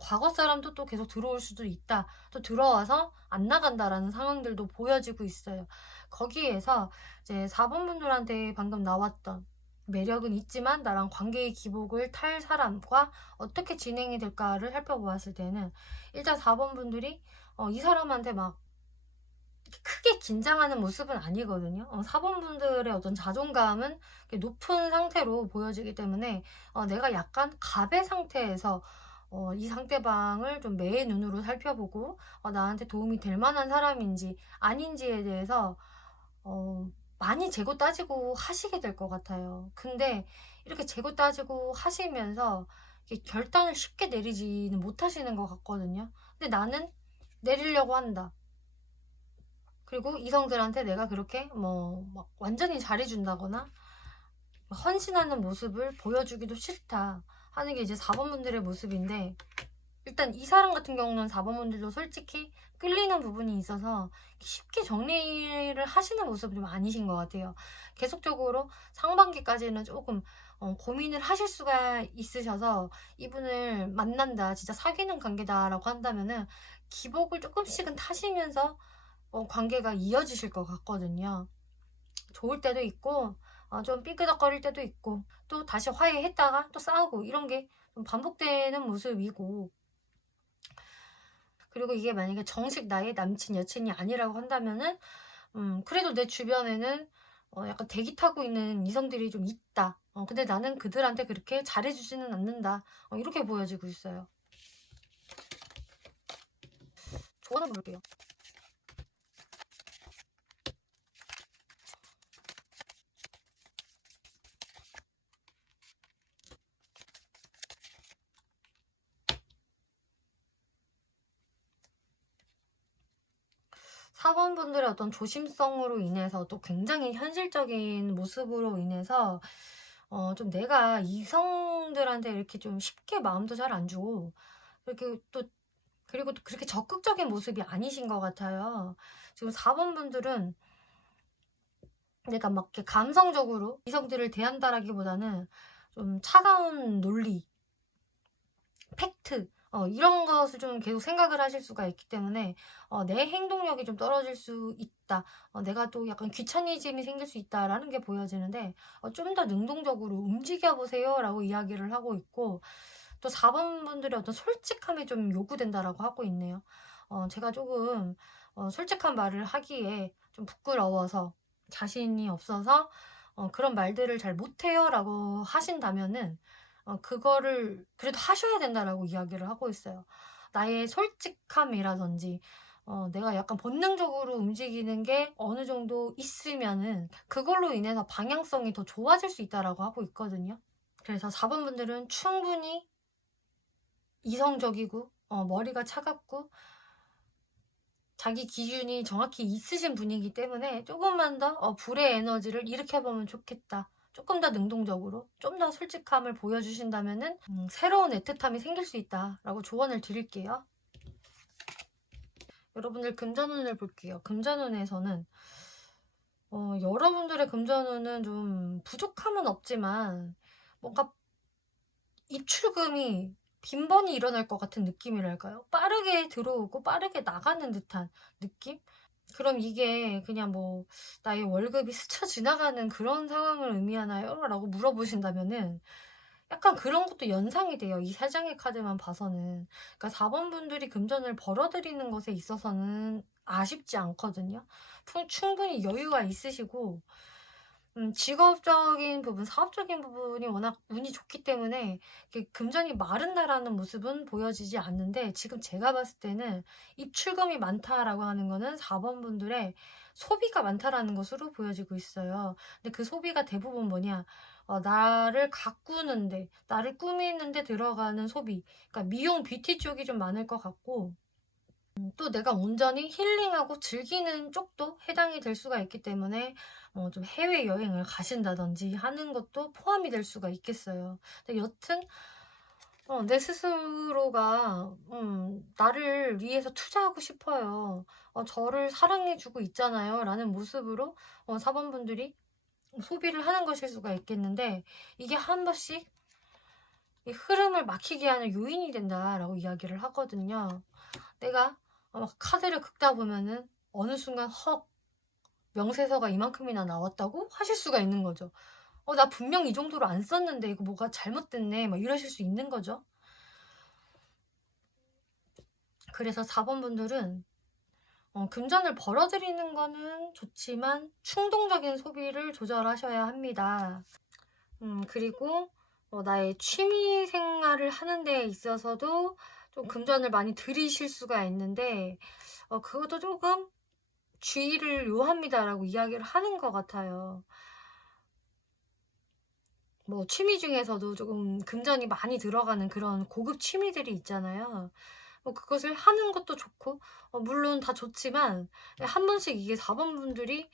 과거 사람도 또 계속 들어올 수도 있다. 또 들어와서 안 나간다라는 상황들도 보여지고 있어요. 거기에서 이제 4번 분들한테 방금 나왔던 매력은 있지만 나랑 관계의 기복을 탈 사람과 어떻게 진행이 될까를 살펴보았을 때는 일단 4번 분들이 이 사람한테 막 크게 긴장하는 모습은 아니거든요. 4번 분들의 어떤 자존감은 높은 상태로 보여지기 때문에 내가 약간 갑의 상태에서 이 상대방을 좀 매의 눈으로 살펴보고 나한테 도움이 될 만한 사람인지 아닌지에 대해서 많이 재고 따지고 하시게 될 것 같아요. 근데 이렇게 재고 따지고 하시면서 이렇게 결단을 쉽게 내리지는 못하시는 것 같거든요. 근데 나는 내리려고 한다. 그리고 이성들한테 내가 그렇게 뭐 막 완전히 잘해준다거나 헌신하는 모습을 보여주기도 싫다 하는 게 이제 4번 분들의 모습인데, 일단 이 사람 같은 경우는 4번 분들도 솔직히 끌리는 부분이 있어서 쉽게 정리를 하시는 모습이 좀 아니신 것 같아요. 계속적으로 상반기까지는 조금 고민을 하실 수가 있으셔서, 이분을 만난다, 진짜 사귀는 관계다라고 한다면은 기복을 조금씩은 타시면서 관계가 이어지실 것 같거든요. 좋을 때도 있고 좀 삐그덕거릴 때도 있고 또 다시 화해했다가 또 싸우고 이런 게 좀 반복되는 모습이고, 그리고 이게 만약에 정식 나의 남친 여친이 아니라고 한다면은 그래도 내 주변에는 약간 대기 타고 있는 이성들이 좀 있다. 근데 나는 그들한테 그렇게 잘해주지는 않는다. 이렇게 보여지고 있어요. 조언 한번 볼게요. 4번 분들의 어떤 조심성으로 인해서 또 굉장히 현실적인 모습으로 인해서 좀 내가 이성들한테 이렇게 좀 쉽게 마음도 잘 안 주고, 이렇게 또 그리고 또 그렇게 적극적인 모습이 아니신 것 같아요. 지금 4번 분들은 내가 막 이렇게 감성적으로 이성들을 대한다라기보다는 좀 차가운 논리, 팩트 이런 것을 좀 계속 생각을 하실 수가 있기 때문에 내 행동력이 좀 떨어질 수 있다. 내가 또 약간 귀차니즘이 생길 수 있다라는 게 보여지는데, 좀 더 능동적으로 움직여 보세요라고 이야기를 하고 있고, 또 4번 분들의 어떤 솔직함이 좀 요구된다라고 하고 있네요. 제가 조금 솔직한 말을 하기에 좀 부끄러워서 자신이 없어서 그런 말들을 잘 못해요라고 하신다면은 그거를 그래도 하셔야 된다라고 이야기를 하고 있어요. 나의 솔직함이라든지 내가 약간 본능적으로 움직이는 게 어느 정도 있으면은 그걸로 인해서 방향성이 더 좋아질 수 있다라고 하고 있거든요. 그래서 4번 분들은 충분히 이성적이고 머리가 차갑고 자기 기준이 정확히 있으신 분이기 때문에 조금만 더 불의 에너지를 일으켜보면 좋겠다. 조금 더 능동적으로, 좀 더 솔직함을 보여주신다면은 새로운 애틋함이 생길 수 있다라고 조언을 드릴게요. 여러분들 금전운을 볼게요. 금전운에서는 여러분들의 금전운은 좀 부족함은 없지만 뭔가 입출금이 빈번히 일어날 것 같은 느낌이랄까요? 빠르게 들어오고 빠르게 나가는 듯한 느낌? 그럼 이게 그냥 뭐 나의 월급이 스쳐 지나가는 그런 상황을 의미하나요? 라고 물어보신다면은 약간 그런 것도 연상이 돼요. 이 3장의 카드만 봐서는. 그러니까 4번 분들이 금전을 벌어들이는 것에 있어서는 아쉽지 않거든요. 충분히 여유가 있으시고 직업적인 부분, 사업적인 부분이 워낙 운이 좋기 때문에 이렇게 금전이 마른다라는 모습은 보여지지 않는데, 지금 제가 봤을 때는 입출금이 많다라고 하는 거는 4번 분들의 소비가 많다라는 것으로 보여지고 있어요. 근데 그 소비가 대부분 뭐냐? 나를 가꾸는데, 나를 꾸미는데 들어가는 소비. 그러니까 미용 뷰티 쪽이 좀 많을 것 같고, 또 내가 온전히 힐링하고 즐기는 쪽도 해당이 될 수가 있기 때문에 좀 해외여행을 가신다든지 하는 것도 포함이 될 수가 있겠어요. 근데 여튼 내 스스로가 나를 위해서 투자하고 싶어요. 저를 사랑해주고 있잖아요. 라는 모습으로 4번 분들이 소비를 하는 것일 수가 있겠는데, 이게 한 번씩 이 흐름을 막히게 하는 요인이 된다라고 이야기를 하거든요. 내가 카드를 긁다 보면은 어느 순간 헉, 명세서가 이만큼이나 나왔다고 하실 수가 있는 거죠. 나 분명 이 정도로 안 썼는데 이거 뭐가 잘못됐네 막 이러실 수 있는 거죠. 그래서 4번 분들은 금전을 벌어들이는 거는 좋지만 충동적인 소비를 조절하셔야 합니다. 그리고 나의 취미 생활을 하는 데 있어서도 좀 금전을 많이 들이실 수가 있는데 그것도 조금 주의를 요합니다라고 이야기를 하는 것 같아요. 뭐 취미 중에서도 조금 금전이 많이 들어가는 그런 고급 취미들이 있잖아요. 그것을 하는 것도 좋고 물론 다 좋지만 한 번씩 이게 4번 분들이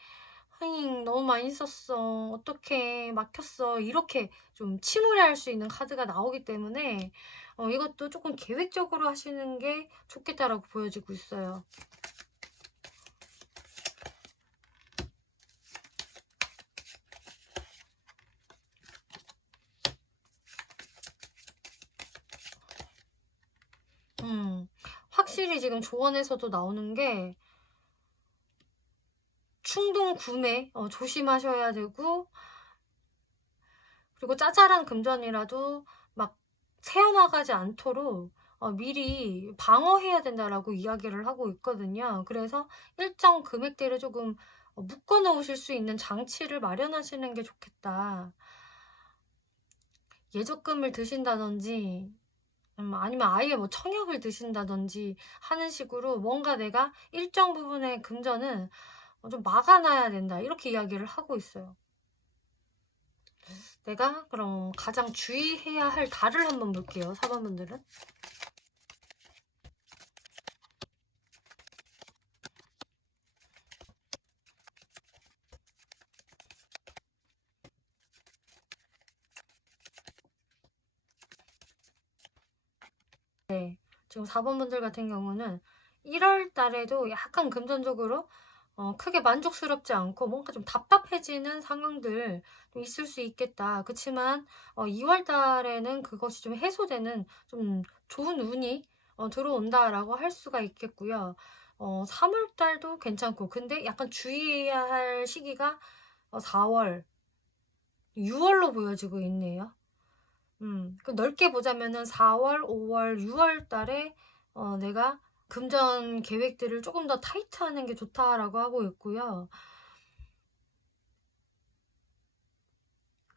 "하잉 너무 많이 썼어. 어떡해. 막혔어." 이렇게 좀 침울해할 수 있는 카드가 나오기 때문에 이것도 조금 계획적으로 하시는 게 좋겠다라고 보여지고 있어요. 확실히 지금 조언에서도 나오는 게 충동 구매 조심하셔야 되고, 그리고 짜잘한 금전이라도 막 새어나가지 않도록 미리 방어해야 된다라고 이야기를 하고 있거든요. 그래서 일정 금액대를 조금 묶어 놓으실 수 있는 장치를 마련하시는 게 좋겠다. 예적금을 드신다든지 아니면 아예 뭐 청약을 드신다든지 하는 식으로 뭔가 내가 일정 부분의 금전은 좀 막아 놔야 된다. 이렇게 이야기를 하고 있어요. 내가 그럼 가장 주의해야 할 달을 한번 볼게요. 4번 분들은. 네. 지금 4번 분들 같은 경우는 1월 달에도 약간 금전적으로 크게 만족스럽지 않고 뭔가 좀 답답해지는 상황들 좀 있을 수 있겠다. 그치만 2월 달에는 그것이 좀 해소되는 좀 좋은 운이 들어온다라고 할 수가 있겠고요. 3월 달도 괜찮고, 근데 약간 주의해야 할 시기가 4월, 6월로 보여지고 있네요. 넓게 보자면은 4월, 5월, 6월 달에 내가 금전 계획들을 조금 더 타이트하는 게 좋다라고 하고 있고요.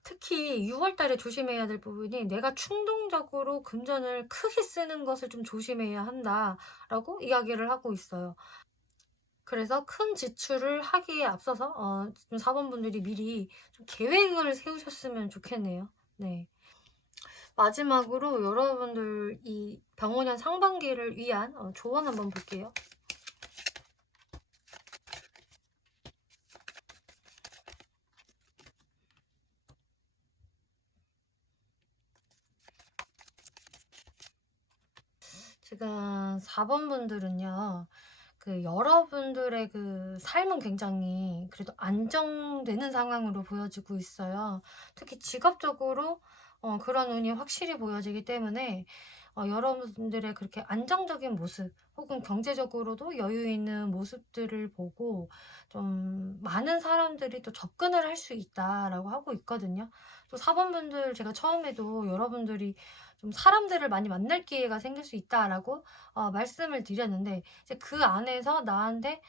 특히 6월 달에 조심해야 될 부분이 내가 충동적으로 금전을 크게 쓰는 것을 좀 조심해야 한다라고 이야기를 하고 있어요. 그래서 큰 지출을 하기에 앞서서 좀 4번 분들이 미리 좀 계획을 세우셨으면 좋겠네요. 네. 마지막으로 여러분들 이 병원년 상반기를 위한 조언 한번 볼게요. 지금 4번 분들은요. 여러분들의 삶은 굉장히 그래도 안정되는 상황으로 보여지고 있어요. 특히 직업적으로 그런 운이 확실히 보여지기 때문에 여러분들의 그렇게 안정적인 모습 혹은 경제적으로도 여유 있는 모습들을 보고 좀 많은 사람들이 또 접근을 할 수 있다라고 하고 있거든요. 또 4번 분들 제가 처음에도 여러분들이 좀 사람들을 많이 만날 기회가 생길 수 있다라고 말씀을 드렸는데, 이제 그 안에서 나한테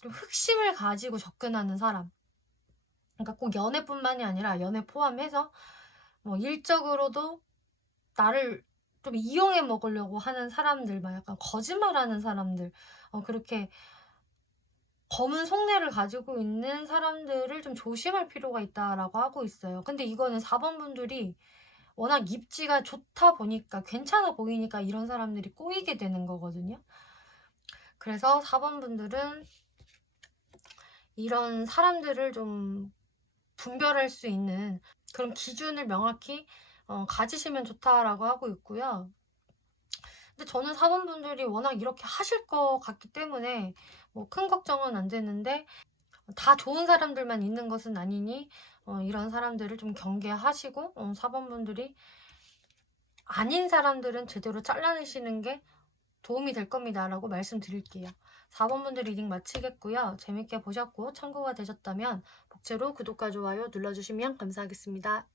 좀 흑심을 가지고 접근하는 사람, 그러니까 꼭 연애뿐만이 아니라 연애 포함해서 뭐 일적으로도 나를 좀 이용해 먹으려고 하는 사람들, 막 약간 거짓말하는 사람들, 그렇게 검은 속내를 가지고 있는 사람들을 좀 조심할 필요가 있다라고 하고 있어요. 근데 이거는 4번 분들이 워낙 입지가 좋다 보니까, 괜찮아 보이니까 이런 사람들이 꼬이게 되는 거거든요. 그래서 4번 분들은 이런 사람들을 좀 분별할 수 있는 그런 기준을 명확히 가지시면 좋다라고 하고 있고요. 근데 저는 4번 분들이 워낙 이렇게 하실 것 같기 때문에 뭐 큰 걱정은 안 되는데, 다 좋은 사람들만 있는 것은 아니니 이런 사람들을 좀 경계하시고 4번 분들이 아닌 사람들은 제대로 잘라내시는 게 도움이 될 겁니다라고 말씀드릴게요. 4번 분들 리딩 마치겠고요. 재밌게 보셨고 참고가 되셨다면 복제로 구독과 좋아요 눌러주시면 감사하겠습니다.